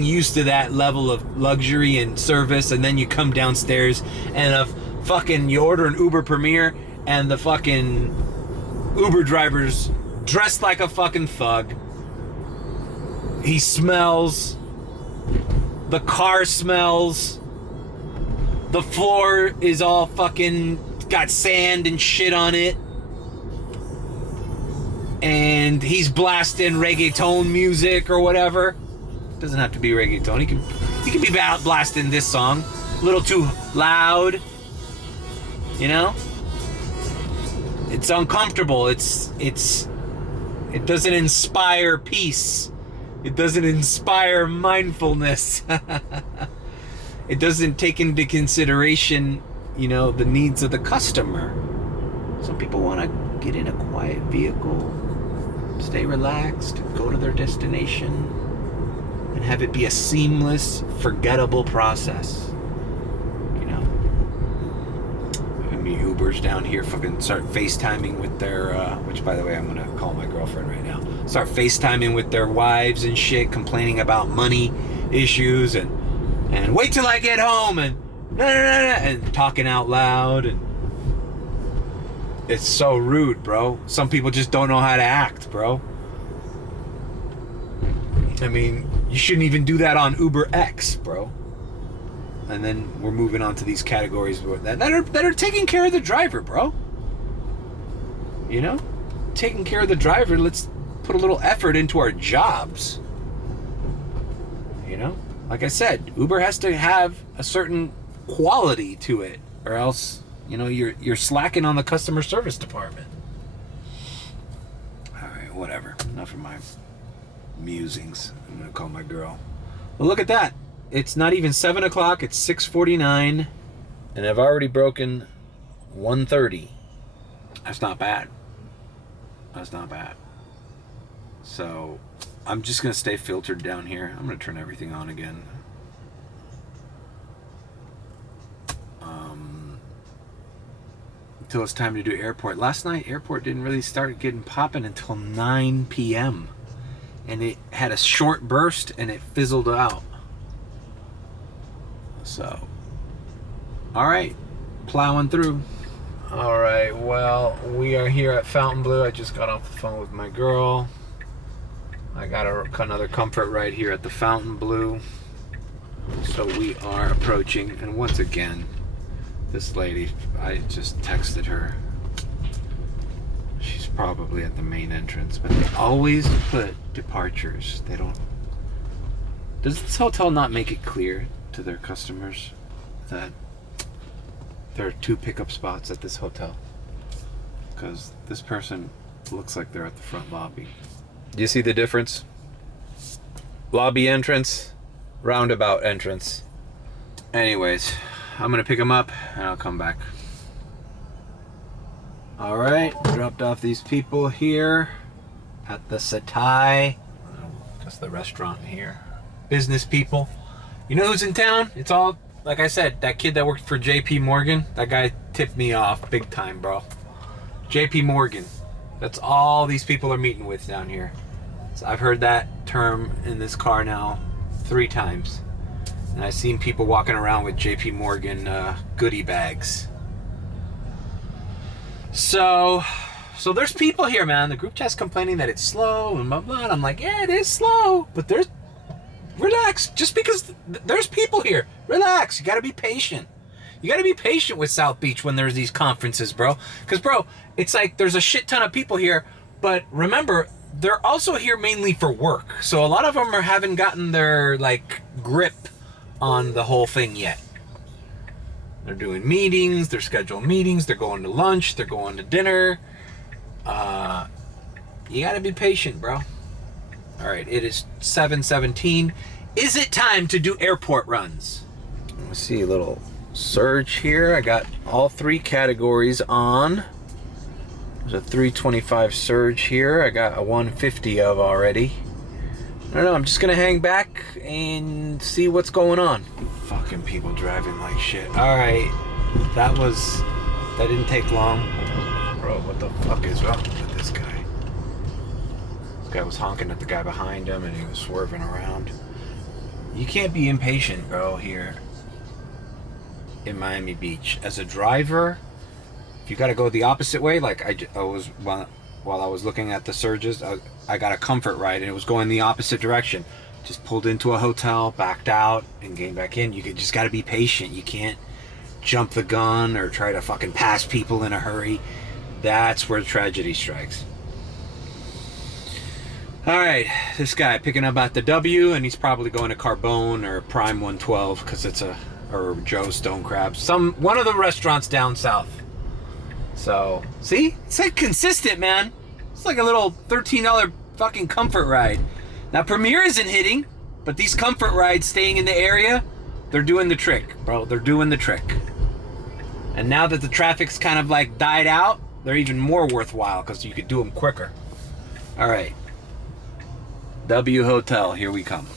used to that level of luxury and service, and then you come downstairs and you order an Uber Premier, and the fucking Uber driver's dressed like a fucking thug. He smells. The car smells. The floor is all fucking got sand and shit on it. And he's blasting reggaeton music or whatever. Doesn't have to be reggaeton. He can be blasting this song. A little too loud. You know? It's uncomfortable. It doesn't inspire peace. It doesn't inspire mindfulness. It doesn't take into consideration, you know, the needs of the customer. Some people want to get in a quiet vehicle, stay relaxed, go to their destination, and have it be a seamless, forgettable process. You know? Me Ubers down here fucking start FaceTiming with their, which by the way, I'm going to call my girlfriend right now. Start FaceTiming with their wives and shit, complaining about money issues, and wait till I get home, and talking out loud, and it's so rude, bro. Some people just don't know how to act, bro. I mean, you shouldn't even do that on Uber X, bro. And then we're moving on to these categories that are taking care of the driver, bro. You know? Taking care of the driver, let's put a little effort into our jobs. You know? like I said, Uber has to have a certain quality to it, or else, you know, you're slacking on the customer service department. All right, whatever. Enough of my musings. I'm gonna call my girl. Well, look at that. It's not even 7 o'clock. It's 6:49, and I've already broken 130. That's not bad. That's not bad. So I'm just gonna stay filtered down here. I'm gonna turn everything on again. Until it's time to do airport. Last night, airport didn't really start getting popping until 9 p.m. And it had a short burst and it fizzled out. So, all right, plowing through. All right, well, we are here at Fontainebleau. I just got off the phone with my girl. I got another comfort right here at the Fontainebleau. So we are approaching, and once again, this lady, I just texted her. She's probably at the main entrance, but they always put departures. They don't. Does this hotel not make it clear to their customers that there are 2 pickup spots at this hotel? Because this person looks like they're at the front lobby. Do you see the difference? Lobby entrance, roundabout entrance. Anyways, I'm gonna pick them up and I'll come back. All right, dropped off these people here at the Satai. That's the restaurant here. Business people. You know who's in town? It's all, like I said, that kid that worked for JP Morgan. That guy tipped me off big time, bro. JP Morgan. That's all these people are meeting with down here. So I've heard that term in this car now 3 times. And I've seen people walking around with JP Morgan goodie bags. So there's people here, man. The group chat's complaining that it's slow and blah, blah. And I'm like, yeah, it is slow. But relax. Just because there's people here. Relax. You got to be patient. You got to be patient with South Beach when there's these conferences, bro. Because, bro, it's like there's a shit ton of people here. But remember, they're also here mainly for work. So a lot of them haven't gotten their, like, grip on the whole thing yet. They're doing meetings, they're scheduled meetings, they're going to lunch, they're going to dinner. You gotta be patient, bro. All right, it is 7:17. Is it time to do airport runs? Let's see, a little surge here. I got all 3 categories on. There's a 325 surge here. I got a 150 of already. I don't know, I'm just gonna hang back and see what's going on. Fucking people driving like shit. Alright, that didn't take long. Bro, what the fuck is wrong with this guy? This guy was honking at the guy behind him and he was swerving around. You can't be impatient, bro, here in Miami Beach. As a driver, if you gotta go the opposite way, like I was, while I was looking at the surges, I got a comfort ride and it was going the opposite direction. Just pulled into a hotel, backed out, and came back in. You just gotta be patient. You can't jump the gun or try to fucking pass people in a hurry. That's where tragedy strikes. All right, this guy picking up at the W, and he's probably going to Carbone or Prime 112 because it's or Joe's Stone Crab, one of the restaurants down south. So, see? It's like consistent, man. It's like a little $13 fucking comfort ride. Now, Premier isn't hitting, but these comfort rides staying in the area, they're doing the trick, bro. They're doing the trick. And now that the traffic's kind of like died out, they're even more worthwhile because you could do them quicker. All right. W Hotel, here we come.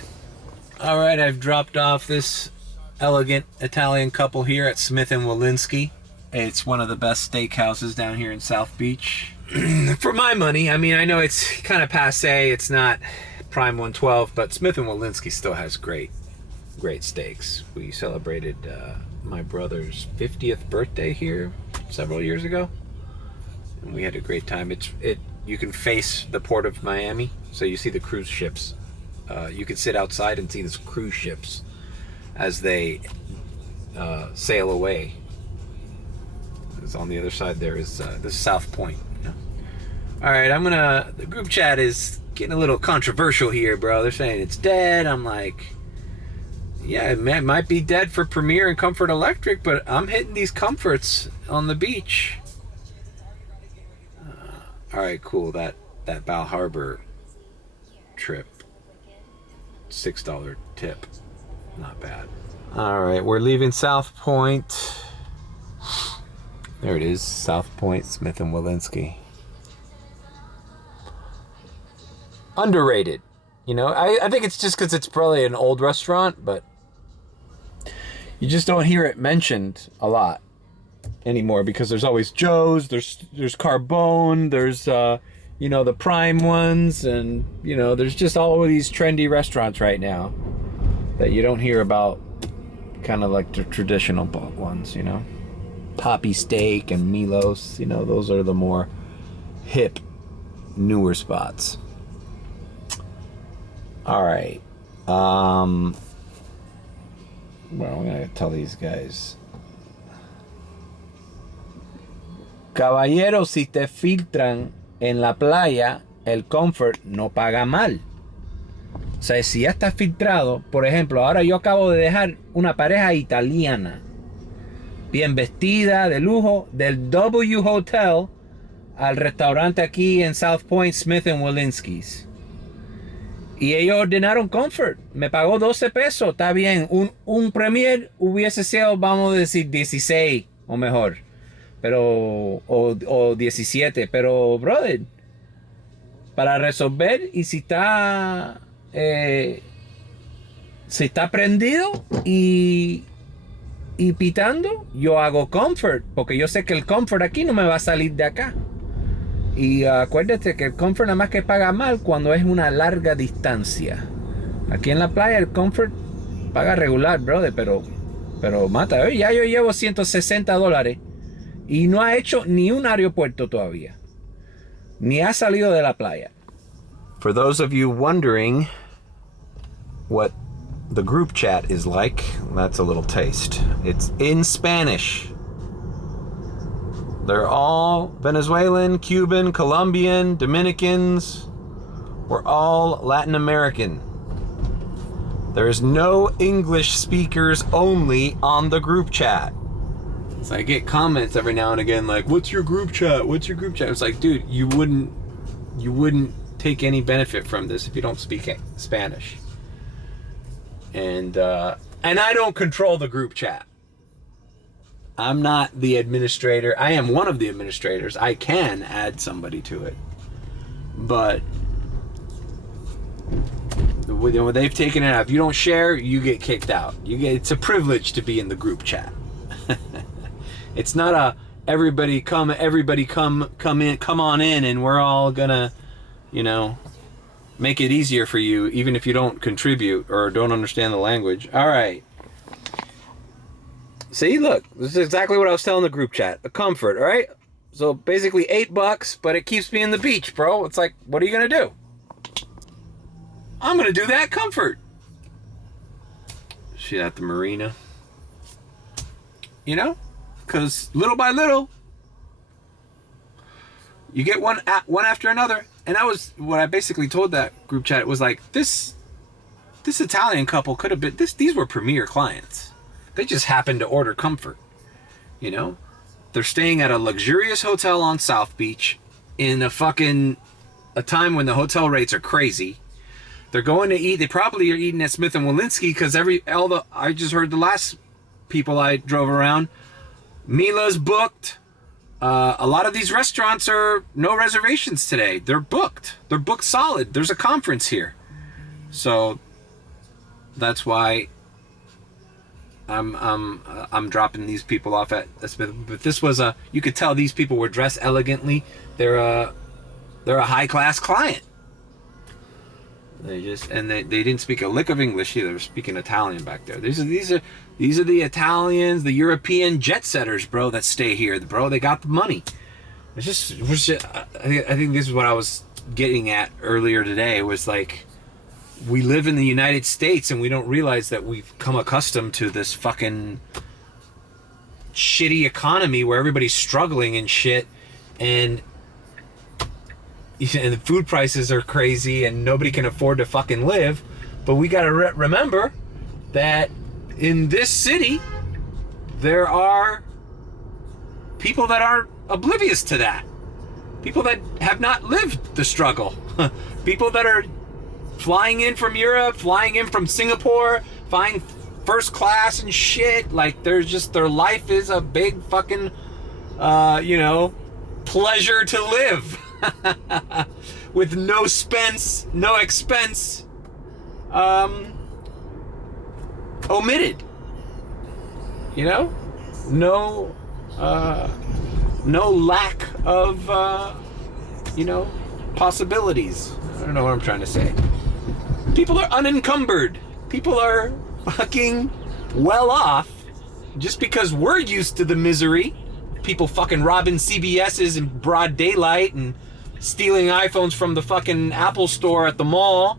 All right, I've dropped off this elegant Italian couple here at Smith & Wolinski. It's one of the best steakhouses down here in South Beach. For my money, I mean, I know it's kind of passe. It's not Prime 112, but Smith & Wolinski still has great steaks. We celebrated my brother's 50th birthday here several years ago, and we had a great time. You can face the port of Miami, so you see the cruise ships. You can sit outside and see these cruise ships as they sail away. It's on the other side there is the South Point. You know? All right, the group chat is getting a little controversial here, bro. They're saying it's dead. I'm like, Yeah, it might be dead for Premier and Comfort Electric, but I'm hitting these comforts on the beach. All right, cool. That Bal Harbor trip, $6 tip, not bad. All right, we're leaving South Point. There it is, South Point, Smith and Walensky. Underrated. You know, I think it's just because it's probably an old restaurant, but you just don't hear it mentioned a lot anymore because there's always Joe's, there's Carbone, there's you know, the prime ones, and you know, there's just all of these trendy restaurants right now that you don't hear about, kind of like the traditional ones, you know. Poppy Steak and Milos, you know, those are the more hip, newer spots. All right. Well, I'm gonna tell these guys. Caballero, si te filtran en la playa, el comfort no paga mal. O sea, si ya está filtrado, por ejemplo, ahora yo acabo de dejar una pareja italiana, bien vestida, de lujo, del W Hotel al restaurante aquí en South Point, Smith and Walensky's. Y ellos ordenaron comfort. Me pagó 12 pesos. Está bien. Un premier hubiese sido, vamos a decir, 16 o mejor. Pero, o 17. Pero, brother, para resolver, y si está prendido y pitando, yo hago comfort. Porque yo sé que el comfort aquí no me va a salir de acá. Y acuérdate que el comfort nada más que paga mal cuando es una larga distancia. Aquí en la playa el comfort paga regular, brother, pero mata. Oye, ya yo llevo $160 y no ha hecho ni un aeropuerto todavía. Ni ha salido de la playa. For those of you wondering what the group chat is like, that's a little taste. It's in Spanish. They're all Venezuelan, Cuban, Colombian, Dominicans. We're all Latin American. There's no English speakers only on the group chat. So I get comments every now and again like, what's your group chat? What's your group chat? It's like, dude, you wouldn't take any benefit from this if you don't speak Spanish. And I don't control the group chat. I'm not the administrator. I am one of the administrators. I can add somebody to it. But they've taken it out. If you don't share, you get kicked out. It's a privilege to be in the group chat. It's not a everybody come on in and we're all gonna, you know, make it easier for you even if you don't contribute or don't understand the language. All right. See, look, this is exactly what I was telling the group chat. A comfort, all right? So basically $8, but it keeps me in the beach, bro. It's like, what are you gonna do? I'm gonna do that comfort. See, at the marina. You know? Because little by little, you get one after another. And that was what I basically told that group chat. It was like, this Italian couple could have been, these were premier clients. They just happened to order comfort, you know? They're staying at a luxurious hotel on South Beach in a time when the hotel rates are crazy. They're going to eat. They probably are eating at Smith and Walensky because I just heard the last people I drove around, Mila's booked. A lot of these restaurants are no reservations today. They're booked. They're booked solid. There's a conference here. So that's why I'm dropping these people off at Smith. But this was you could tell these people were dressed elegantly. They're a high class client. They didn't speak a lick of English either. They were speaking Italian back there. These are the Italians, the European jet setters, bro, that stay here, bro. They got the money. I think this is what I was getting at earlier today. Was like, we live in the United States and we don't realize that we've come accustomed to this fucking shitty economy where everybody's struggling and shit, and the food prices are crazy and nobody can afford to fucking live. But we gotta remember that in this city, there are people that are oblivious to that. People that have not lived the struggle. People that are flying in from Europe, flying in from Singapore, flying first class and shit. Like, there's just, their life is a big fucking, pleasure to live. With no expense, omitted. No lack of, possibilities. I don't know what I'm trying to say. People are unencumbered. People are fucking well off just because we're used to the misery. People fucking robbing CVS's in broad daylight and stealing iPhones from the fucking Apple store at the mall.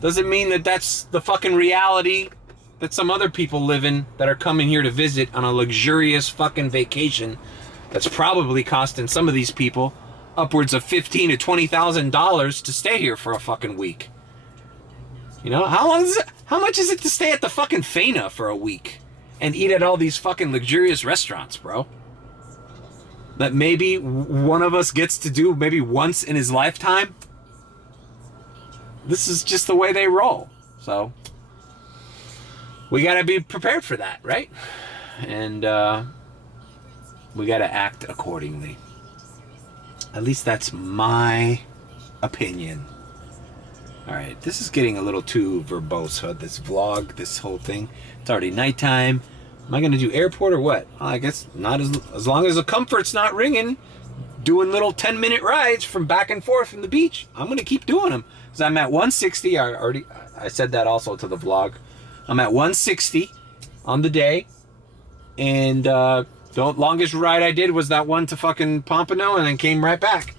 Doesn't mean that that's the fucking reality that some other people live in that are coming here to visit on a luxurious fucking vacation that's probably costing some of these people upwards of $15,000 to $20,000 to stay here for a fucking week. How much is it to stay at the fucking Fana for a week and eat at all these fucking luxurious restaurants, bro? That maybe one of us gets to do maybe once in his lifetime. This is just the way they roll. So we got to be prepared for that, right? And we got to act accordingly. At least that's my opinion. All right, this is getting a little too verbose, this vlog, this whole thing. It's already nighttime. Am I going to do airport or what? Well, I guess not, as long as the comfort's not ringing. Doing little 10-minute rides from back and forth from the beach. I'm going to keep doing them. Because I'm at 160. I said that also to the vlog. I'm at 160 on the day. And the longest ride I did was that one to fucking Pompano and then came right back.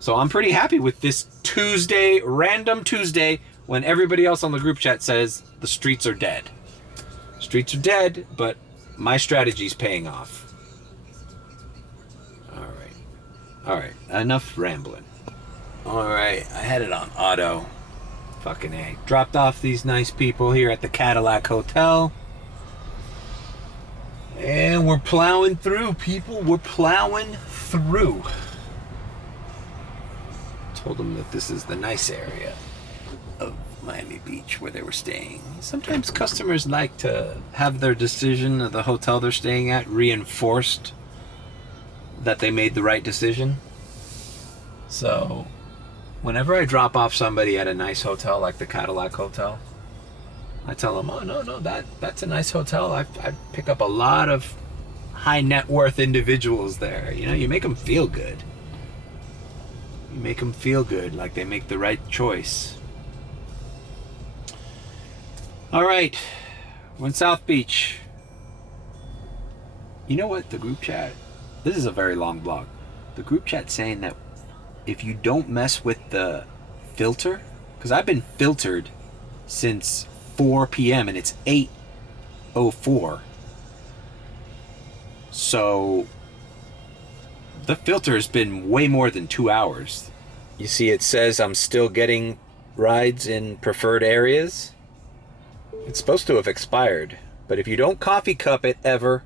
So I'm pretty happy with this Tuesday, random Tuesday, when everybody else on the group chat says the streets are dead. Streets are dead, but my strategy's paying off. All right, enough rambling. All right, I had it on auto. Fucking A. Dropped off these nice people here at the Cadillac Hotel. And we're plowing through, people. We're plowing through. Told them that this is the nice area of Miami Beach where they were staying. Sometimes customers like to have their decision of the hotel they're staying at reinforced that they made the right decision. So whenever I drop off somebody at a nice hotel like the Cadillac Hotel, I tell them, oh no, that's a nice hotel. I pick up a lot of high net worth individuals there. You make them feel good. You make them feel good, like they make the right choice. All right, we're in South Beach. You know what? The group chat, this is a very long blog. The group chat saying that if you don't mess with the filter, because I've been filtered since 4 p.m. and it's 8:04. So the filter has been way more than 2 hours. You see, it says I'm still getting rides in preferred areas. It's supposed to have expired, but if you don't coffee cup it ever,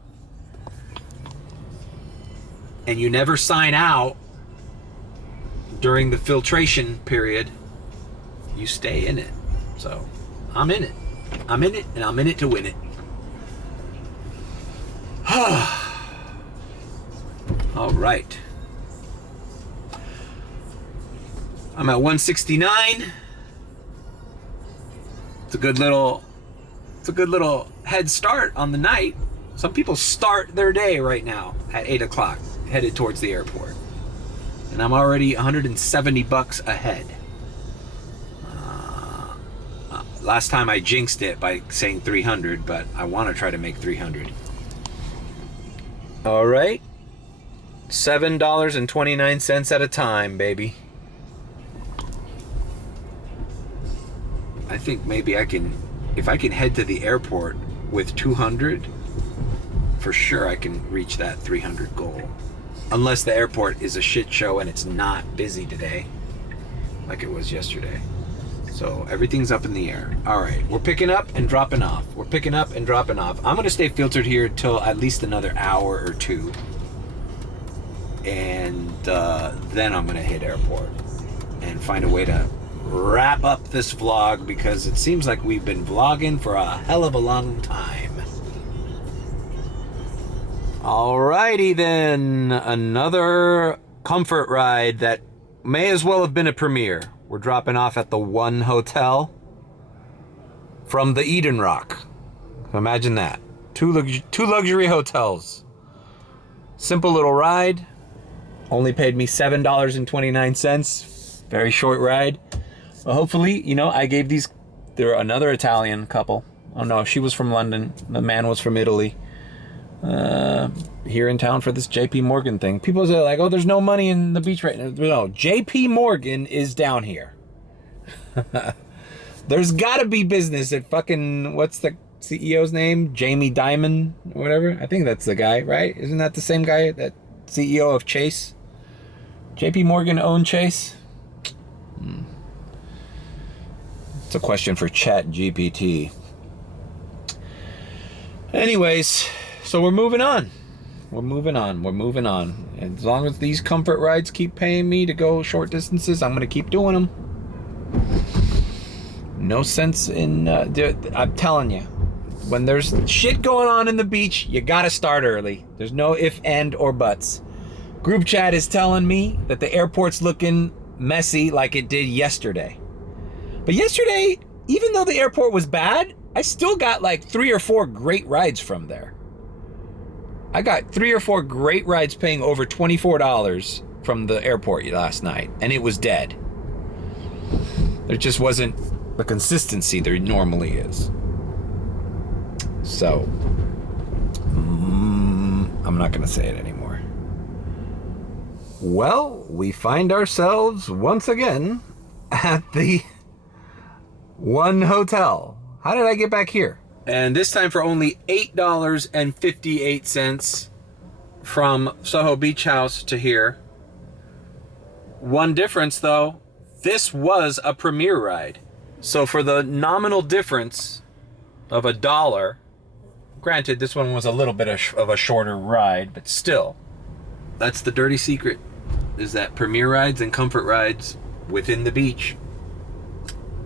and you never sign out during the filtration period, you stay in it. So I'm in it. I'm in it, and I'm in it to win it. All right. I'm at 169. It's a good little head start on the night. Some people start their day right now at 8 o'clock, headed towards the airport. And I'm already $170 ahead. Last time I jinxed it by saying 300, but I want to try to make 300. All right. $7.29 at a time, baby. I think maybe if I can head to the airport with 200, for sure I can reach that 300 goal. Unless the airport is a shit show and it's not busy today, like it was yesterday. So everything's up in the air. All right, we're picking up and dropping off. We're picking up and dropping off. I'm gonna stay filtered here until at least another hour or two. And then I'm gonna hit airport and find a way to wrap up this vlog, because it seems like we've been vlogging for a hell of a long time. Alrighty then, another comfort ride that may as well have been a premiere. We're dropping off at the One Hotel from the Eden Rock. Imagine that. Two luxury hotels. Simple little ride. Only paid me $7.29. Very short ride. But hopefully, you know, I gave these... They're another Italian couple. Oh no, she was from London. The man was from Italy. Here in town for this JP Morgan thing. People say like, oh, there's no money in the beach right now. No, JP Morgan is down here. There's gotta be business at fucking, what's the CEO's name? Jamie Dimon or whatever. I think that's the guy, right? Isn't that the same guy, that CEO of Chase? JP Morgan owned Chase? It's a question for Chat GPT. Anyways, so we're moving on. We're moving on. As long as these comfort rides keep paying me to go short distances, I'm going to keep doing them. No sense in... I'm telling you, when there's shit going on in the beach, you got to start early. There's no if, and, or buts. Group chat is telling me that the airport's looking messy like it did yesterday. But yesterday, even though the airport was bad, I still got like 3 or 4 great rides from there. I got 3 or 4 great rides paying over $24 from the airport last night, and it was dead. There just wasn't the consistency there normally is. So, I'm not going to say it anymore. Well, we find ourselves once again at the One Hotel. How did I get back here? And this time for only $8.58 from Soho Beach House to here. One difference though, this was a premier ride. So for the nominal difference of $1, granted this one was a little bit of a shorter ride, but still, that's the dirty secret, is that premier rides and comfort rides within the beach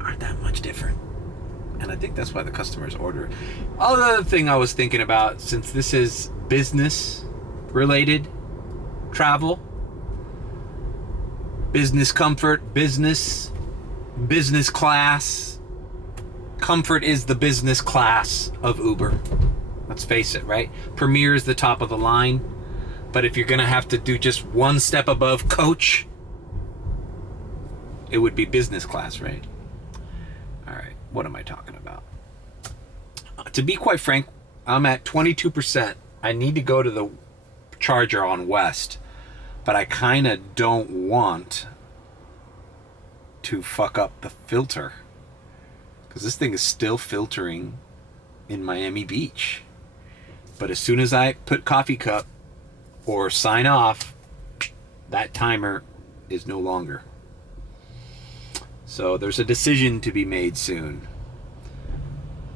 aren't that much different. And I think that's why the customers order. Other thing I was thinking about, since this is business related travel, business comfort, business class. Comfort is the business class of Uber. Let's face it, right? Premier is the top of the line. But if you're gonna have to do just one step above coach, it would be business class, right? All right. What am I talking about? To be quite frank, I'm at 22%. I need to go to the charger on West, but I kind of don't want to fuck up the filter, because this thing is still filtering in Miami Beach. But as soon as I put coffee cup or sign off, that timer is no longer. So there's a decision to be made soon.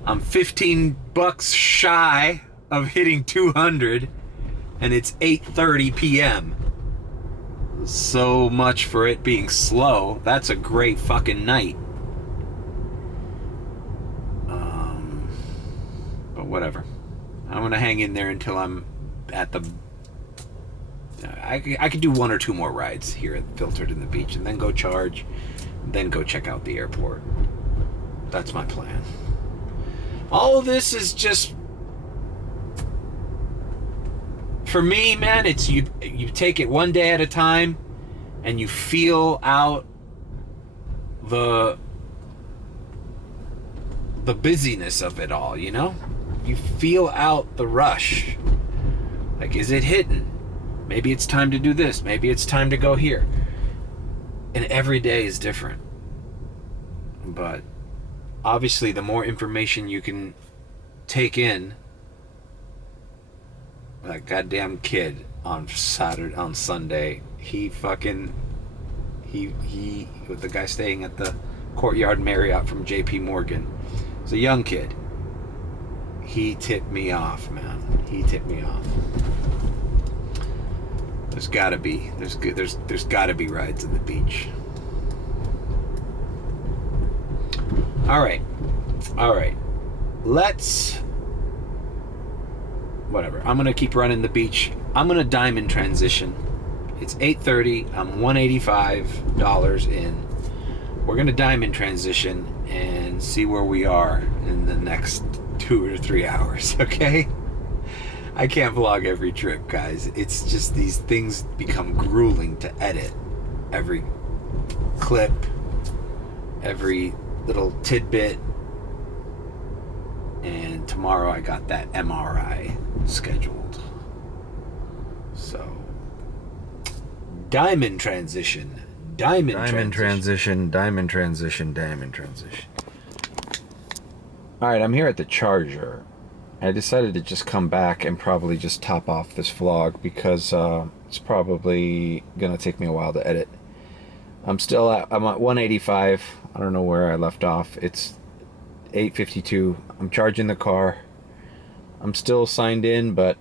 I'm $15 shy of hitting 200, and it's 8:30 p.m. So much for it being slow. That's a great fucking night. But whatever. I'm gonna hang in there until I'm at the... I could do 1 or 2 more rides here at Filtered in the Beach, and then go charge, then go check out the airport. That's my plan. All of this is just, for me, man, it's you take it one day at a time, and you feel out the busyness of it all, you know? You feel out the rush. Like, is it hitting? Maybe it's time to do this. Maybe it's time to go here. And every day is different. But obviously, the more information you can take in, that goddamn kid on Sunday, he with the guy staying at the Courtyard Marriott from JP Morgan. He's a young kid. He tipped me off, man. He tipped me off. There's gotta be rides on the beach. All right. Whatever. I'm gonna keep running the beach. I'm gonna diamond transition. It's 8:30. I'm $185 in. We're gonna diamond transition and see where we are in the next 2 or 3 hours. Okay. I can't vlog every trip, guys. It's just these things become grueling to edit. Every clip, every little tidbit. And tomorrow I got that MRI scheduled. So, diamond transition. Diamond transition. All right, I'm here at the charger. I decided to just come back and probably just top off this vlog because it's probably gonna take me a while to edit. I'm at 185. I don't know where I left off. It's 8:52. I'm charging the car. I'm still signed in, but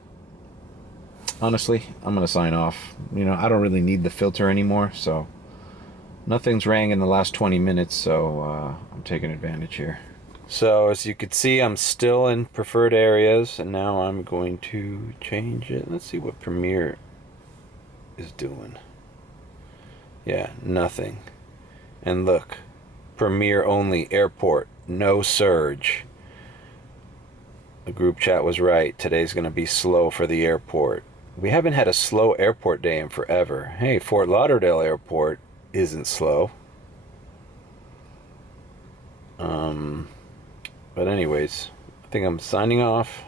honestly, I'm gonna sign off. You know, I don't really need the filter anymore, so nothing's rang in the last 20 minutes, so I'm taking advantage here. So as you can see, I'm still in preferred areas, and now I'm going to change it. Let's see what Premiere is doing. Yeah, nothing. And look, Premiere only, airport, no surge. The group chat was right. Today's going to be slow for the airport. We haven't had a slow airport day in forever. Hey, Fort Lauderdale Airport isn't slow. But anyways, I think I'm signing off.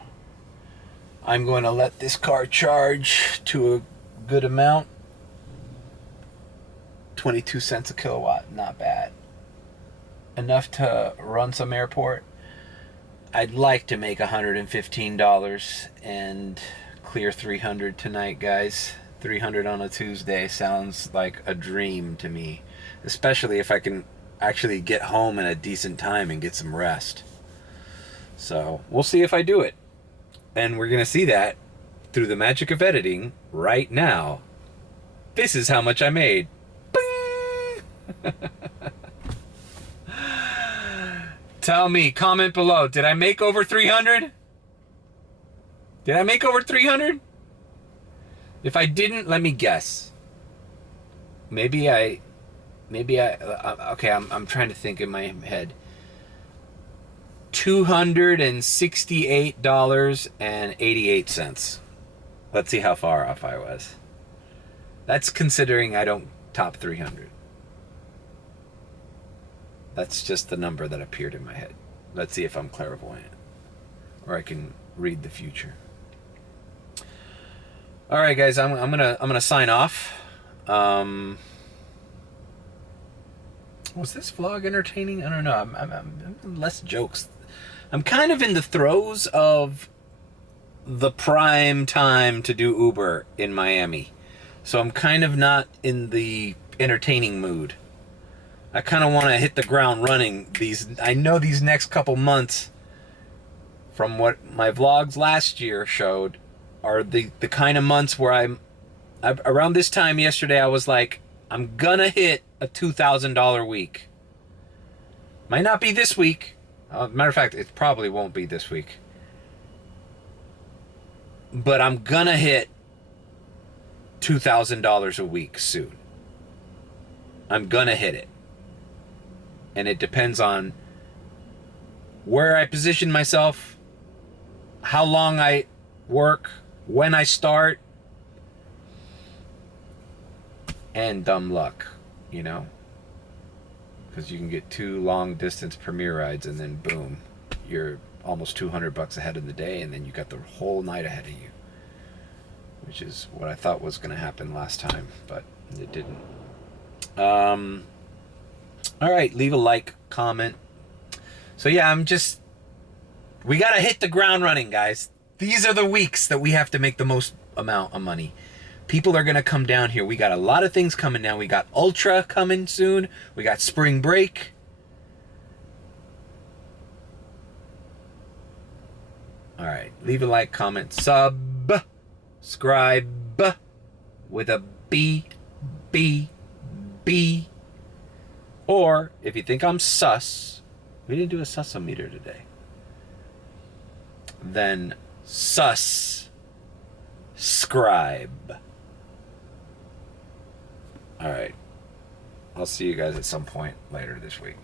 I'm going to let this car charge to a good amount. 22 cents a kilowatt, not bad. Enough to run some airport. I'd like to make $115 and clear 300 tonight, guys. 300 on a Tuesday sounds like a dream to me, especially if I can actually get home in a decent time and get some rest. So we'll see if I do it, and we're gonna see that through the magic of editing right now. This is how much I made. Bing! Tell me, comment below, did I make over 300? Did I make over 300? If I didn't, let me guess. Maybe I okay, I'm trying to think in my head. $268.88. Let's see how far off I was. That's considering I don't top 300. That's just the number that appeared in my head. Let's see if I'm clairvoyant, or I can read the future. All right, guys, I'm gonna sign off. Was this vlog entertaining? I don't know. I'm less jokes. I'm kind of in the throes of the prime time to do Uber in Miami, so I'm kind of not in the entertaining mood. I kind of want to hit the ground running. I know these next couple months, from what my vlogs last year showed, are the kind of months where I'm around this time yesterday, I was like, I'm gonna hit a $2,000 week. Might not be this week. Matter of fact, it probably won't be this week. But I'm gonna hit $2,000 a week soon. I'm gonna hit it. And it depends on where I position myself, how long I work, when I start, and dumb luck, you know? Because you can get 2 long distance Premiere rides and then boom, you're almost $200 ahead of the day, and then you got the whole night ahead of you, which is what I thought was going to happen last time, but it didn't. All right, leave a like, comment. So yeah, we got to hit the ground running, guys. These are the weeks that we have to make the most amount of money. People are going to come down here. We got a lot of things coming down. We got Ultra coming soon. We got spring break. All right. Leave a like, comment, subscribe with a B. Or if you think I'm sus, we didn't do a susometer today, then scribe. All right. I'll see you guys at some point later this week.